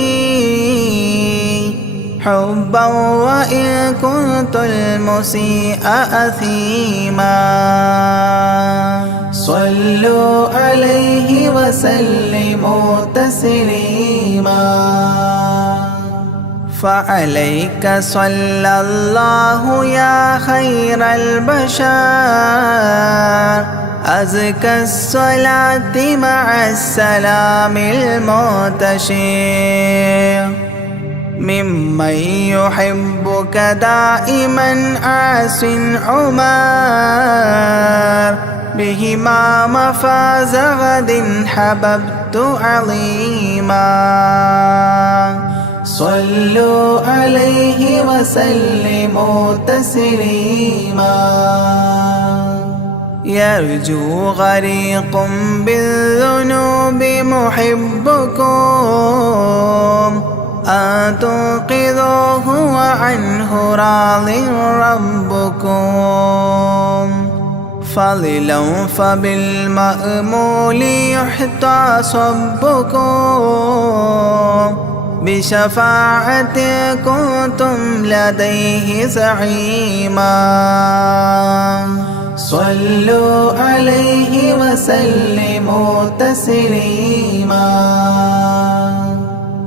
حبا وإن كنت المسيء أثيما صلوا عليه وسلموا تسليما فعليك صلى الله يا خير البشر أزكى الصلاة مع السلام المنتشر ممن يحبك دائما عاص عمر بهما مفاز غد حببت عظيما صلوا عليه وسلموا تسليما يرجو غريق بالذنوب محبكم أن تنقذوه وعنه راض ربكم فضلا فبالمأمول يحتى صبكم بشفاعة كنتم لديه زعيما صلوا عليه وسلموا تسليما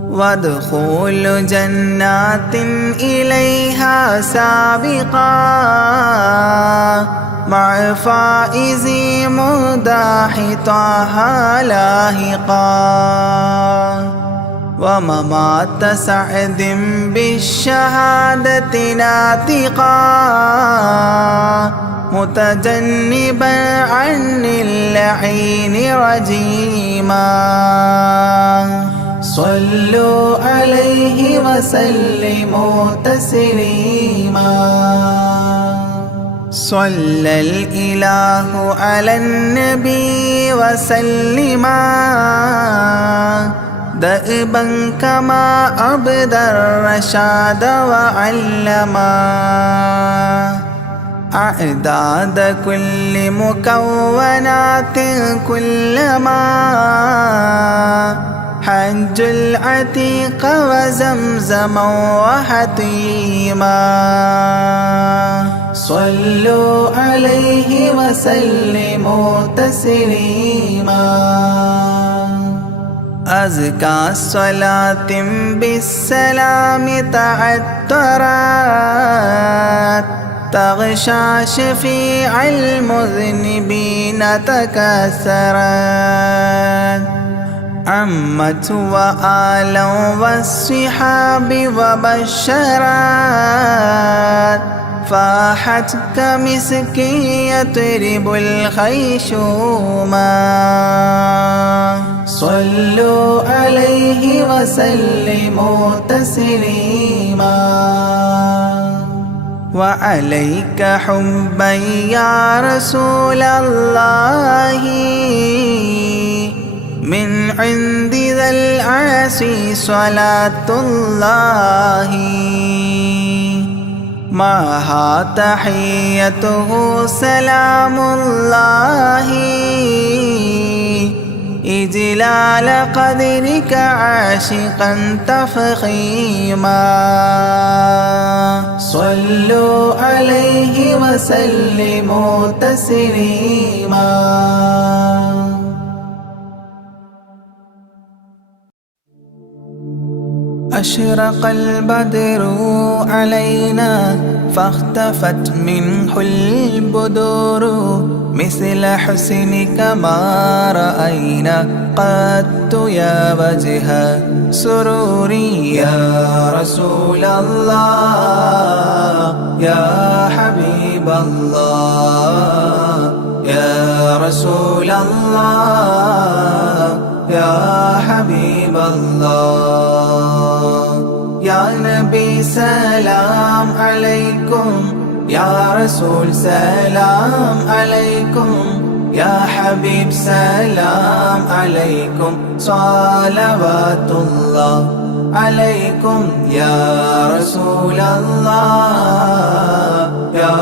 وادخول جنات إليها سابقا مع فائز مداح طه لاهقا وممات سعد بالشهادة ناطقا متجنبا عن اللعين رجيما صلوا عليه وسلموا تسليما صلى الإله على النبي وسلما دأبا كما أبدى الرشاد وعلما أعداد كل مكونات كلما حج العتيق وزمزما وحطيما صلوا عليه وسلموا تسليما أزكى صلاة بالسلام تعطرت تغشى شفيع المذنبين تكاثرت عمت وآلا والصحاب وبشرت فاحت كمسك يطرب الخيشوما صلوا عليه وسلموا تسليما وعليك حبا يا رسول الله من عند ذا العاصي صلاة الله معها تحيته سلام الله إجلال قدرك عاشقا تفخيما صلوا عليه وسلموا تسليما أشرق البدر علينا فاختفت منه البدور مثل حسنك ما رأينا قط يا وجه سروري يا رسول الله يا حبيب الله يا رسول الله يا حبيب الله يا نبي سلام عليكم يا رسول سلام عليكم يا حبيب سلام عليكم صلوات الله عليكم يا رسول الله يا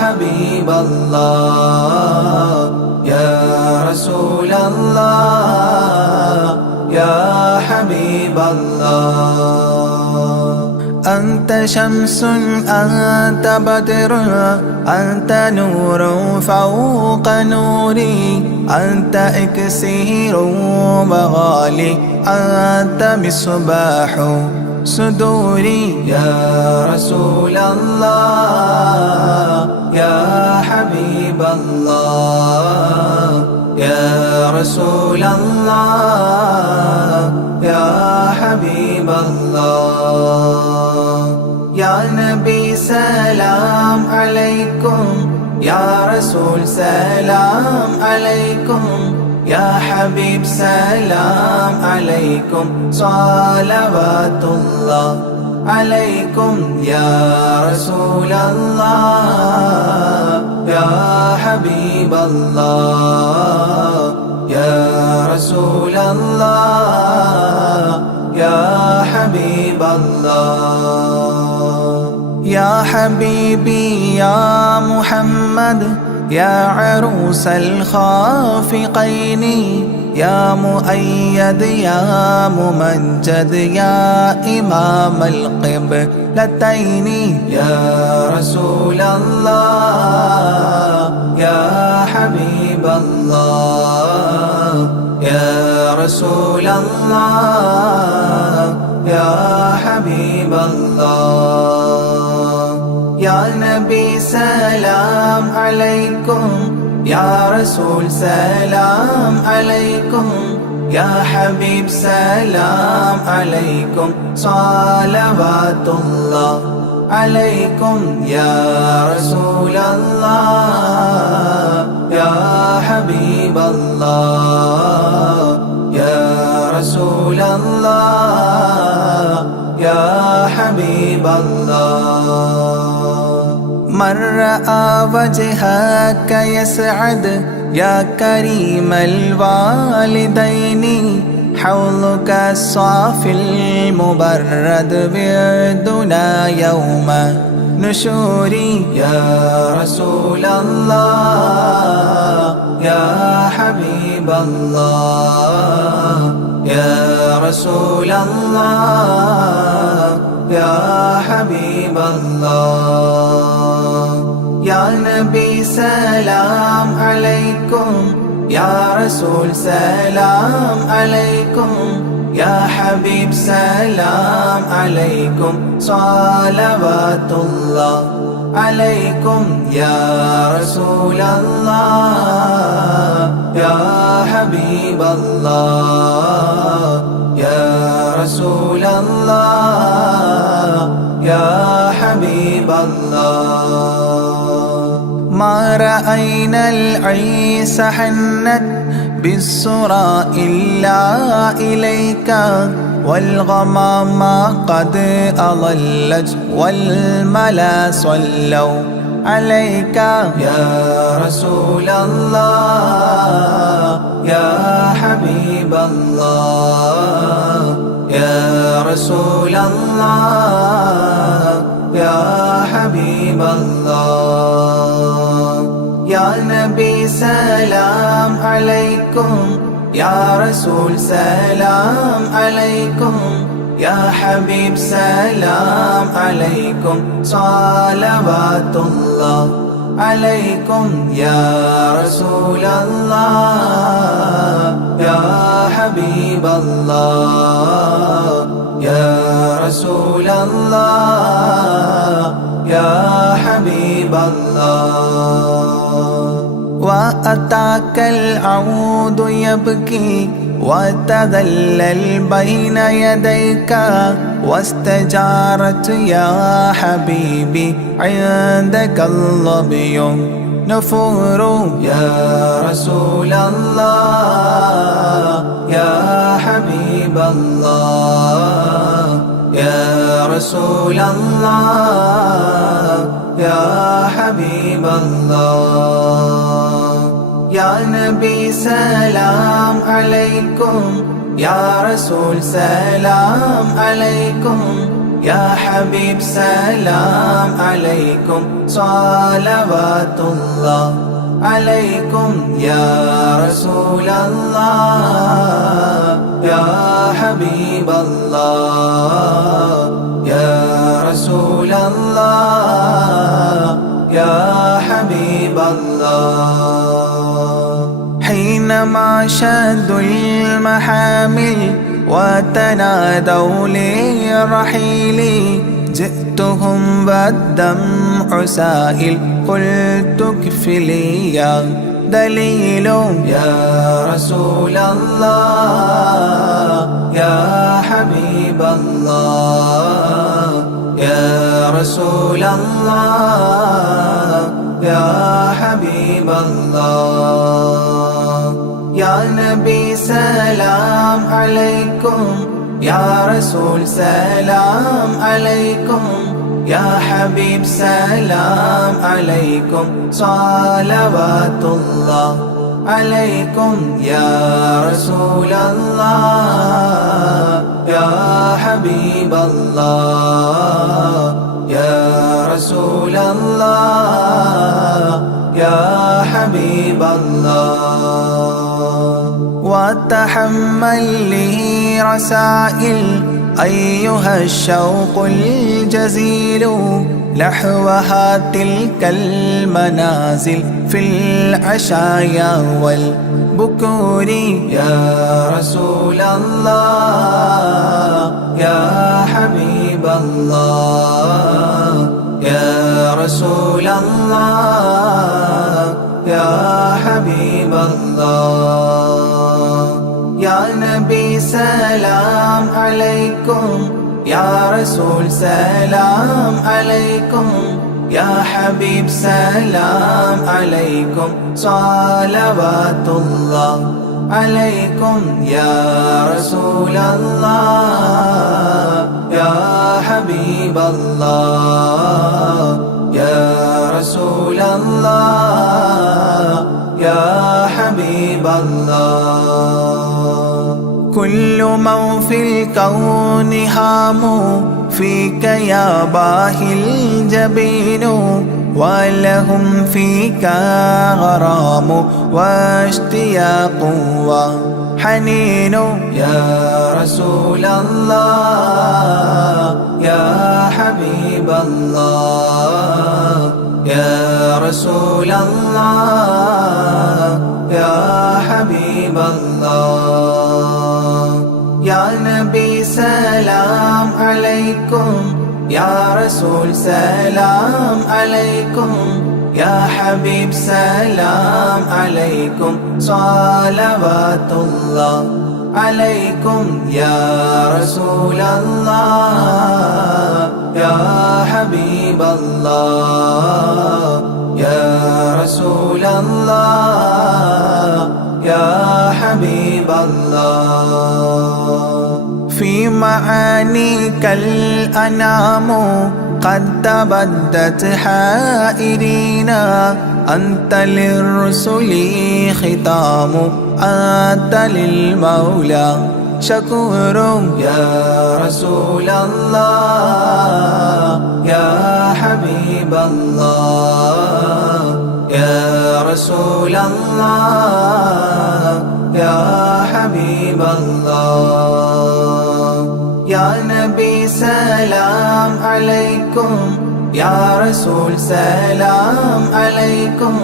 حبيب الله يا رسول الله يا حبيب الله أنت شمس أنت بدر أنت نور فوق نوري أنت إكسير وغالي أنت مصباح صدوري يا رسول الله يا حبيب الله يا رسول الله يا حبيب الله يا نبي سلام عليكم يا رسول سلام عليكم يا حبيب سلام عليكم صلوات الله عليكم يا رسول الله يا حبيب الله يا رسول الله يا حبيب الله يا حبيبي يا محمد يا عروس الخافقين يا مؤيد يا ممجد يا إمام القبلتين يا رسول الله يا حبيب الله يا رسول الله يا حبيب الله يا نبي سلام عليكم يا رسول سلام عليكم يا حبيب سلام عليكم صلوات الله عليكم يا رسول الله الله يا رسول الله يا حبيب الله من رأى وجهك يسعد يا كريم الوالدين حوضك الصافي المبرد وردنا يوم نشوري يا رسول الله يا حبيب الله يا رسول الله يا حبيب الله يا نبي سلام عليكم يا رسول سلام عليكم يا حبيب سلام عليكم صلوات الله عليكم يا رسول الله يا حبيب الله يا رسول الله يا حبيب الله ما رأينا العيس حنت بالسرى إلا إليك والغمام قد أضلت والملا صلوا عليك يا رسول الله يا حبيب الله يا رسول الله يا حبيب الله يا نبي سلام عليكم يا رسول سلام عليكم يا حبيب سلام عليكم صلوات الله عليكم يا رسول الله يا حبيب الله يا رسول الله يا حبيب الله وأتاك العود يبكي وتذلل بين يديك واستجارت يا حبيبي عندك الظبي نفور يا رسول الله يا حبيب الله يا رسول الله يا حبيب الله يا نبي سلام عليكم يا رسول سلام عليكم يا حبيب سلام عليكم صلوات الله عليكم يا رسول الله يا حبيب الله يا رسول الله يا حبيب الله حينما شدوا المحامل وتنادوا لرحيلي جئتهم والدمع سائل قلت كفلي يا دليل يا رسول الله يا حبيب الله يا رسول الله يا حبيب الله يا نبي سلام عليكم يا رسول سلام عليكم يا حبيب سلام عليكم صلوات الله عليكم يا رسول الله يا حبيب الله يا رسول الله يا حبيب الله وتحمل لي رسائل أيها الشوق الجزيل نحوها تلك المنازل في العشايا والبكور يا رسول الله يا حبيب الله يا رسول الله يا حبيب الله يا نبي سلام عليكم يا رسول سلام عليكم يا حبيب سلام عليكم صلوات الله عليكم يا رسول الله يا حبيب الله يا رسول الله يا حبيب الله كل من في الكون هام فيك يا باهي الجبين ولهم فيك غرام واشتياق وحنين يا رسول الله يا حبيب الله يا رسول الله يا حبيب الله يا نبي سلام عليكم يا رسول سلام عليكم يا حبيب سلام عليكم صلوات الله عليكم يا رسول الله يا حبيب الله يا رسول الله يا حبيب الله في معانيك الأنام قد تبدت حائرينا أنت للرسل ختام أنت للمولى شكور يا رسول الله يا حبيب الله يا رسول الله يا حبيب الله يا نبي سلام عليكم يا رسول سلام عليكم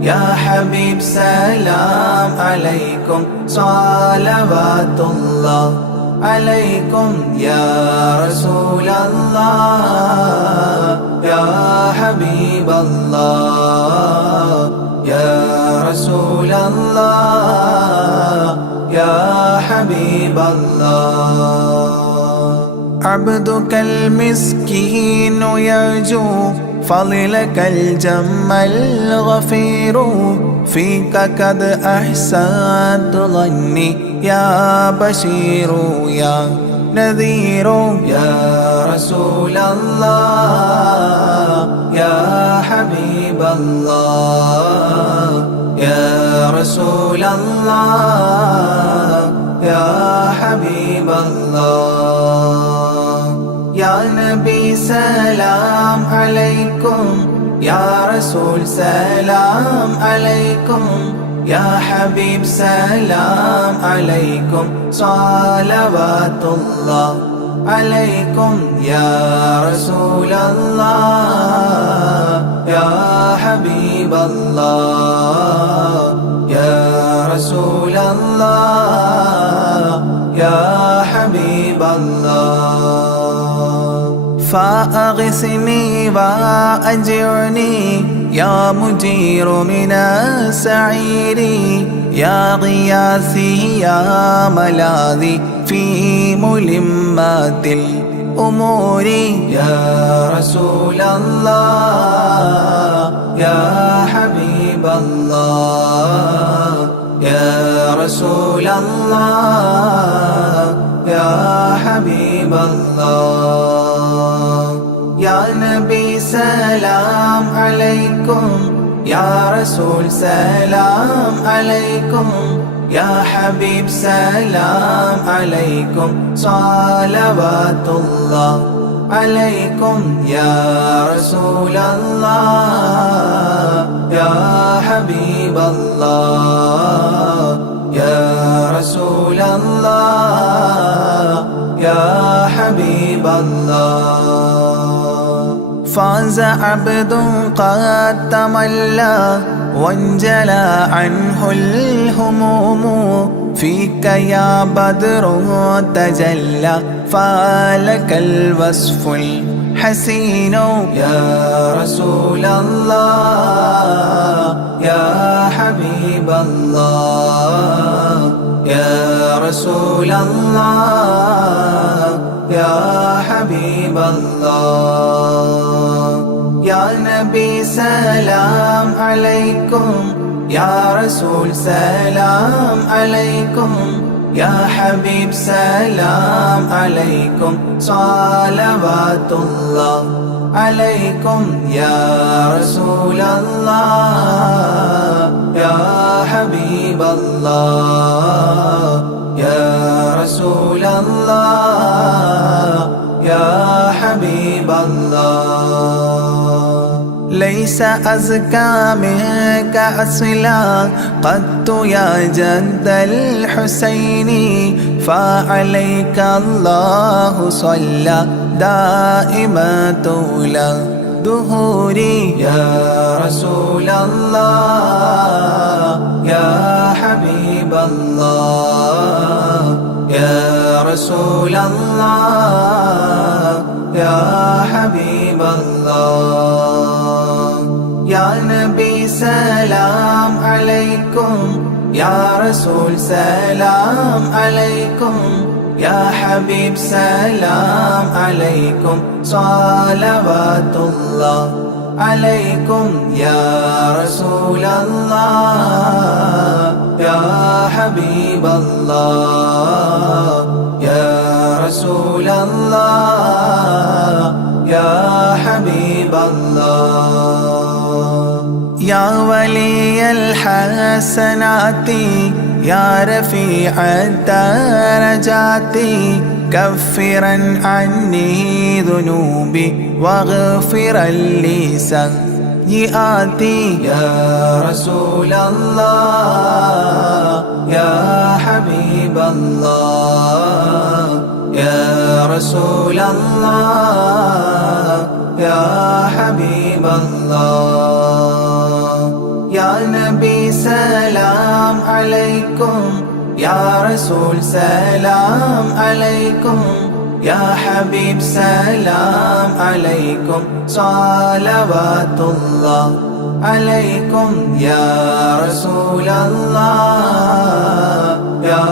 يا حبيب سلام عليكم صلوات الله عليكم يا رسول الله يا حبيب الله يا رسول الله يا حبيب الله عبدك المسكين يرجو فضلك الجم الغفير فيك قد أحسنت ظني يا بشير يا نذير يا رسول الله يا حبيب الله يا رسول الله يا حبيب الله يا نبي سلام عليكم يا رسول سلام عليكم يا حبيب سلام عليكم صلوات الله عليكم يا رسول الله يا حبيب الله يا رسول الله يا حبيب الله فأغثني وأجرني يا مجير من السعير يا غياثي يا ملاذي في ملمات الأمور يا رسول الله يا حبيب الله يا رسول الله يا حبيب الله يا نبي سلام عليكم يا رسول سلام عليكم يا حبيب سلام عليكم صلوات الله عليكم يا رسول الله يا حبيب الله يا رسول الله يا حبيب الله فاز عبد قد تملى وانجلى عنه الهموم فيك يا بدر تجلى فلك الوصف الحسين يا رسول الله يا حبيب الله يا رسول الله يا حبيب الله يا سلام عليكم يا رسول سلام عليكم يا حبيب سلام عليكم صلوات الله عليكم يا رسول الله يا حبيب الله يا رسول الله يا حبيب الله ليس أزكى منك أصلا قط يا جد الحسين فعليك الله صلى دائما طول دهوري يا رسول الله يا حبيب الله يا رسول الله يا حبيب الله يا نبي سلام عليكم يا رسول سلام عليكم يا حبيب سلام عليكم صلوات الله عليكم يا رسول الله يا حبيب الله يا رسول الله يا حبيب الله يا ولي الحسنات يا رفيع الدرجات كفرا عني ذنوبي واغفرا لي سيئاتي يا رسول الله يا حبيب الله يا رسول الله يا حبيب الله يا نبي سلام عليكم يا رسول سلام عليكم يا حبيب سلام عليكم صلوات الله عليكم يا رسول الله يا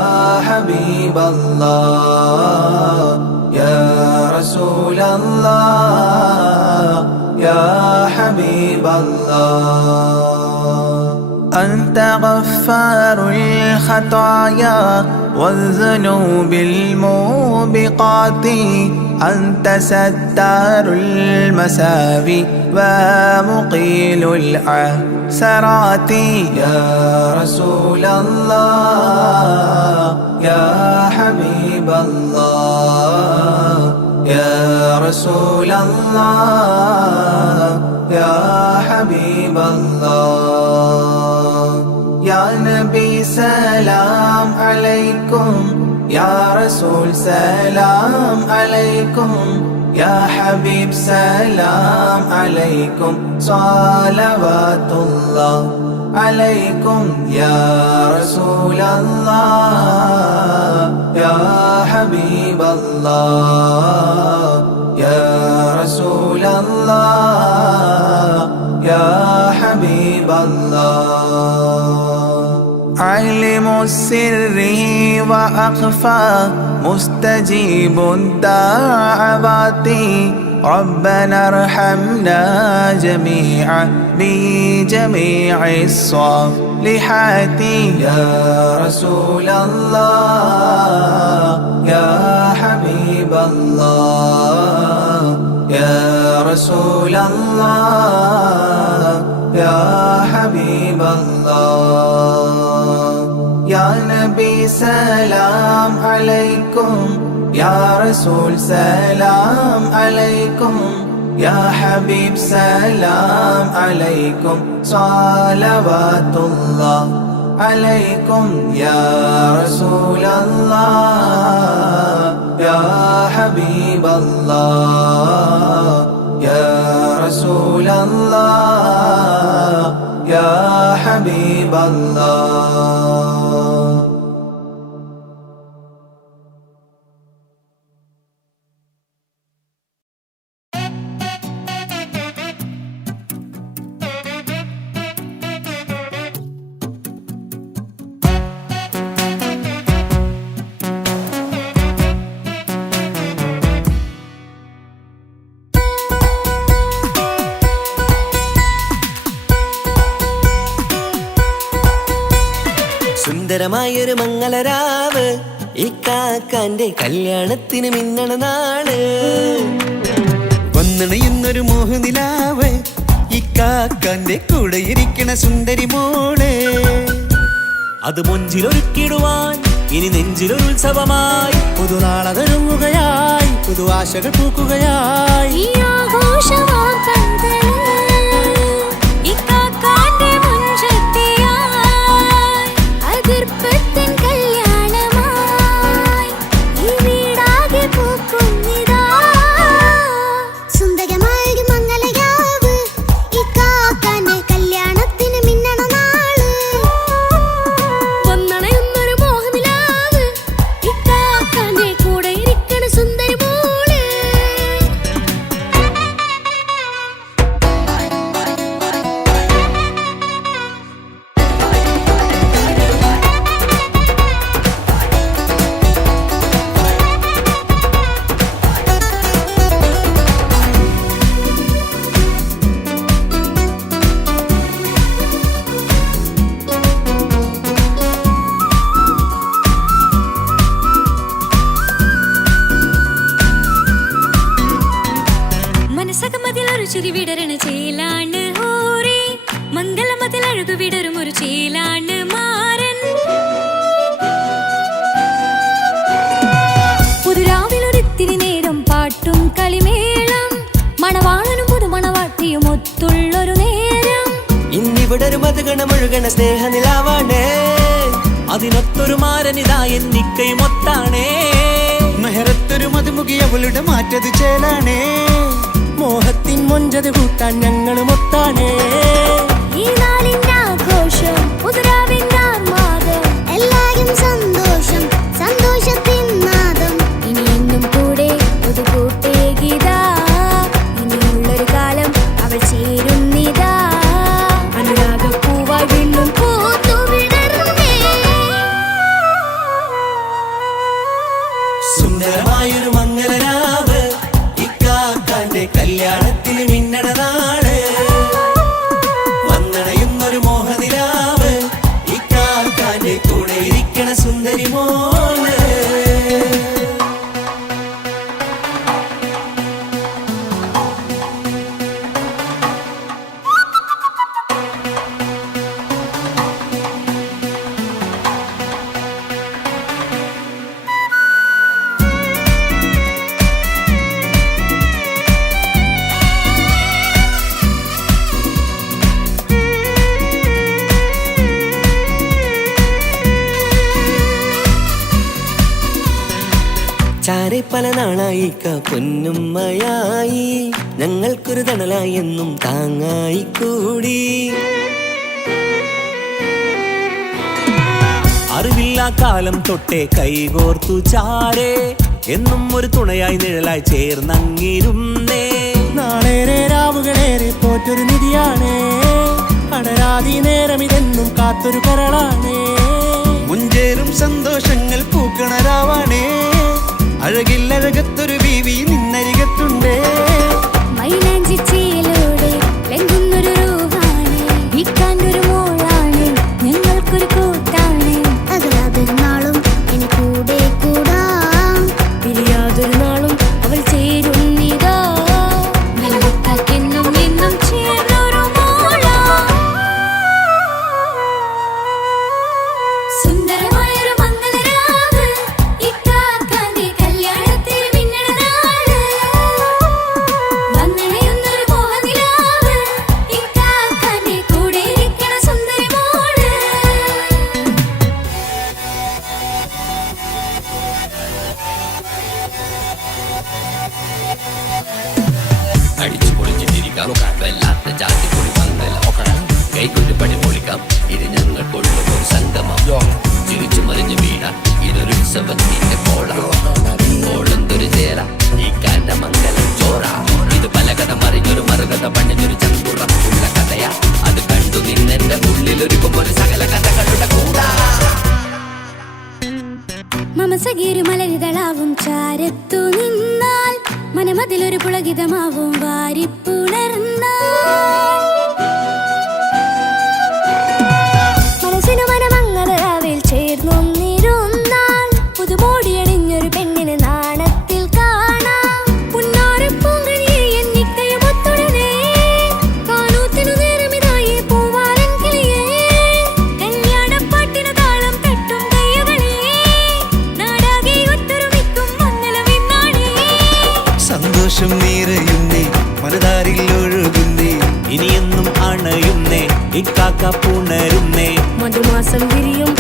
حبيب الله يا رسول الله يا حبيب الله أنت غفار الخطايا والذنوب الموبقات أنت ستار المساوي ومقيل العثرات يا رسول الله يا حبيب الله يا رسول الله يا حبيب الله يا نبي سلام عليكم يا رسول سلام عليكم يا حبيب سلام عليكم صلوات الله عليكم يا رسول الله يا حبيب الله يا رسول الله يا حبيب الله عالم السر وأخفى مستجيب الدعوات ربنا ارحمنا جميعا بجميع الصالحات يا رسول الله يا حبيب الله يا رسول الله يا حبيب الله يا نبي سلام عليكم يا رسول سلام عليكم يا حبيب سلام عليكم صلوات الله عليكم يا رسول الله يا حبيب الله يا رسول الله يا حبيب الله സുന്ദരമായൊരു മംഗളരാവ് ഇക്കാക്കാന്റെ കല്യാണത്തിന് മിന്നണ നാള്. വന്നണയുന്നൊരു മോഹനിലാവ് ഇക്കാക്കാന്റെ കൂടെ ഇരിക്കണ സുന്ദരി മോള്. അത് മൊഞ്ചിലൊരുക്കിടുവാൻ ഇനി നെഞ്ചിലൊരു ഉത്സവമായി പുതുനാളതൊരുങ്ങുകയായി പുതുആശകൾ പൂക്കുകയായി. ഈ ആഘോഷവാർത്തകൾ ഇക്കാക്കാന്റെ മുൻചെത്തിയായി അതിർപ്പത്തിൻ കല്യാണമായി ഈ വീടാകെ പൂക്കുന്നിതാ. സുന്ദരമായൊരു മംഗളരാവ് ഇക്കാക്കാന്റെ കല്യാണത്തിന് മിന്നണ നാള്. വന്നണയുന്നൊരു മോഹനിലാവ് ഇക്കാക്കാന്റെ കൂടെ ഇരിക്കണ സുന്ദരി മോള്. മനസ്സകമതിലൊരു ചിരി വിടരണ ചേലാണ് ഹോറി മംഗളമതിൽ അഴകു വിടരും ഒരു ചേലാണ് മാരൻ. പുതുരാവിലൊരിത്തിരി നേരം പാട്ടും കളിമേളം മണവാളനും പുതുമണവാട്ടിയും ഒത്തുള്ളൊരു നേരം. ഇന്നിവിടെ ഒരു മധുഗണമൊഴുകണ സ്നേഹനിലാവാണേ അതിനൊത്തൊരു മാരനിതാ എന്നിക്കയും ഒത്താണേ. മെഹറത്തൊരു മധുമുഖി അവളുടെ മാറ്റത് ചേലാണേ. മോഹത്തിൻ മൊഞ്ചത് കൂട്ടാൻ ഞങ്ങളും ഒത്താണേ. ഈ നാളിന്റെ ആഘോഷം പുതുരാവിന്റെ ആർമാദം എല്ലാരും സന്തോഷം സന്തോഷത്തിൻ നാദം. ഇനി എന്നും കൂടെ പുതുകൂട്ടേ ഗീതാ ഇനിയുള്ളൊരു കാലം അവൾ ചേരുന്നിതാ. അനുരാഗപ്പൂവായി വീണ്ടും പൂത്തു വിടർന്നേ. സുന്ദരമായൊരു മംഗളരാവ് ഇക്കാക്കാന്റെ കല്യാണത്തിന് മിന്നണ നാള്. വന്നണയുന്നൊരു മോഹനിലാവ് ഇക്കാക്കാന്റെ കൂടെ ഇരിക്കണ സുന്ദരി മോള്. ചാരെ പല നാളായി പൊന്നുമ്മയായി ഞങ്ങൾക്കൊരു തണലായി എന്നും താങ്ങായി കൂടി. അറിവില്ലാ കാലം തൊട്ടേ കൈകോർത്തു ചാരേ എന്നും ഒരു തുണയായി നിഴലായി ചേർന്നങ്ങിരുന്നേ. നാളേറെ രാവുകളേറെ പോറ്റൊരു നിധിയാണേ അടരാതി നേരം ഇതെന്നും കാത്തൊരു കരളാണേ. മുഞ്ചേറും സന്തോഷങ്ങൾ പൂക്കണരാവാണേ. അഴകില്ലഴകത്തൊരു ബീവി നിന്നരികത്തുണ്ടേ. മൈലാഞ്ചി ചേലോടെ ലംഘുന്നൊരു രൂപാണ് ഇക്കാണ്ടൊരു മോളാണ് ഞങ്ങൾക്കൊരു കൂട്ടാണ്. അകലാതൊരു നാളും ഇനി കൂടെ കൂടാം പിരിയാതൊരു നാളും അവൾ ചേരുന്നിതാ. വെള്ളക്കാക്കെന്നും എന്നും ചേർന്നൊരു മോളാ. സുന്ദരമായൊരു മംഗളരാവ് ഇക്കാക്കാന്റെ കല്യാണത്തിന് മിന്നണ നാള്. വന്നണയുന്നൊരു മോഹനിലാവ് ഇക്കാക്കാന്റെ കൂടെ ഇരിക്കണ സുന്ദരി മോള്. അടിച്ചു പൊളിച്ചിട്ടിരിക്കാം വല്ലാത്ത ജാതി പൊളി പന്തല ഒക്കണം കൈകൊണ്ടു പടി പൊളിക്കാം ഇത് ഞങ്ങൾക്കുള്ള ഒരു സംഗമം ചിരിച്ചു മറിഞ്ഞു വീണാം ഇതൊരു ഉത്സവത്തിന്റെ ഓളന്തൊരു ചേര ഈ കാണ്ട മംഗലം ചോറ ഇത് പലകഥ മറിഞ്ഞൊരു മറുകഥ പണിഞ്ഞൊരു ചങ്കുറപ്പുള്ള കഥയാ അത് കണ്ടു നിന്നെന്റെ ഉള്ളിലൊരുക്കുമ്പോൾ സകല കഥകളുടെ കൂടാ. മമസഗീരു മലരിതളാവും ചാരത്തു നിന്നാൽ മനമതിലൊരു പുളകിതമാവും വാരിപ്പുണർന്നാൽ മനസ്സിനു മനമങ്ങലരാവിൽ മധുമാസം വിരിയും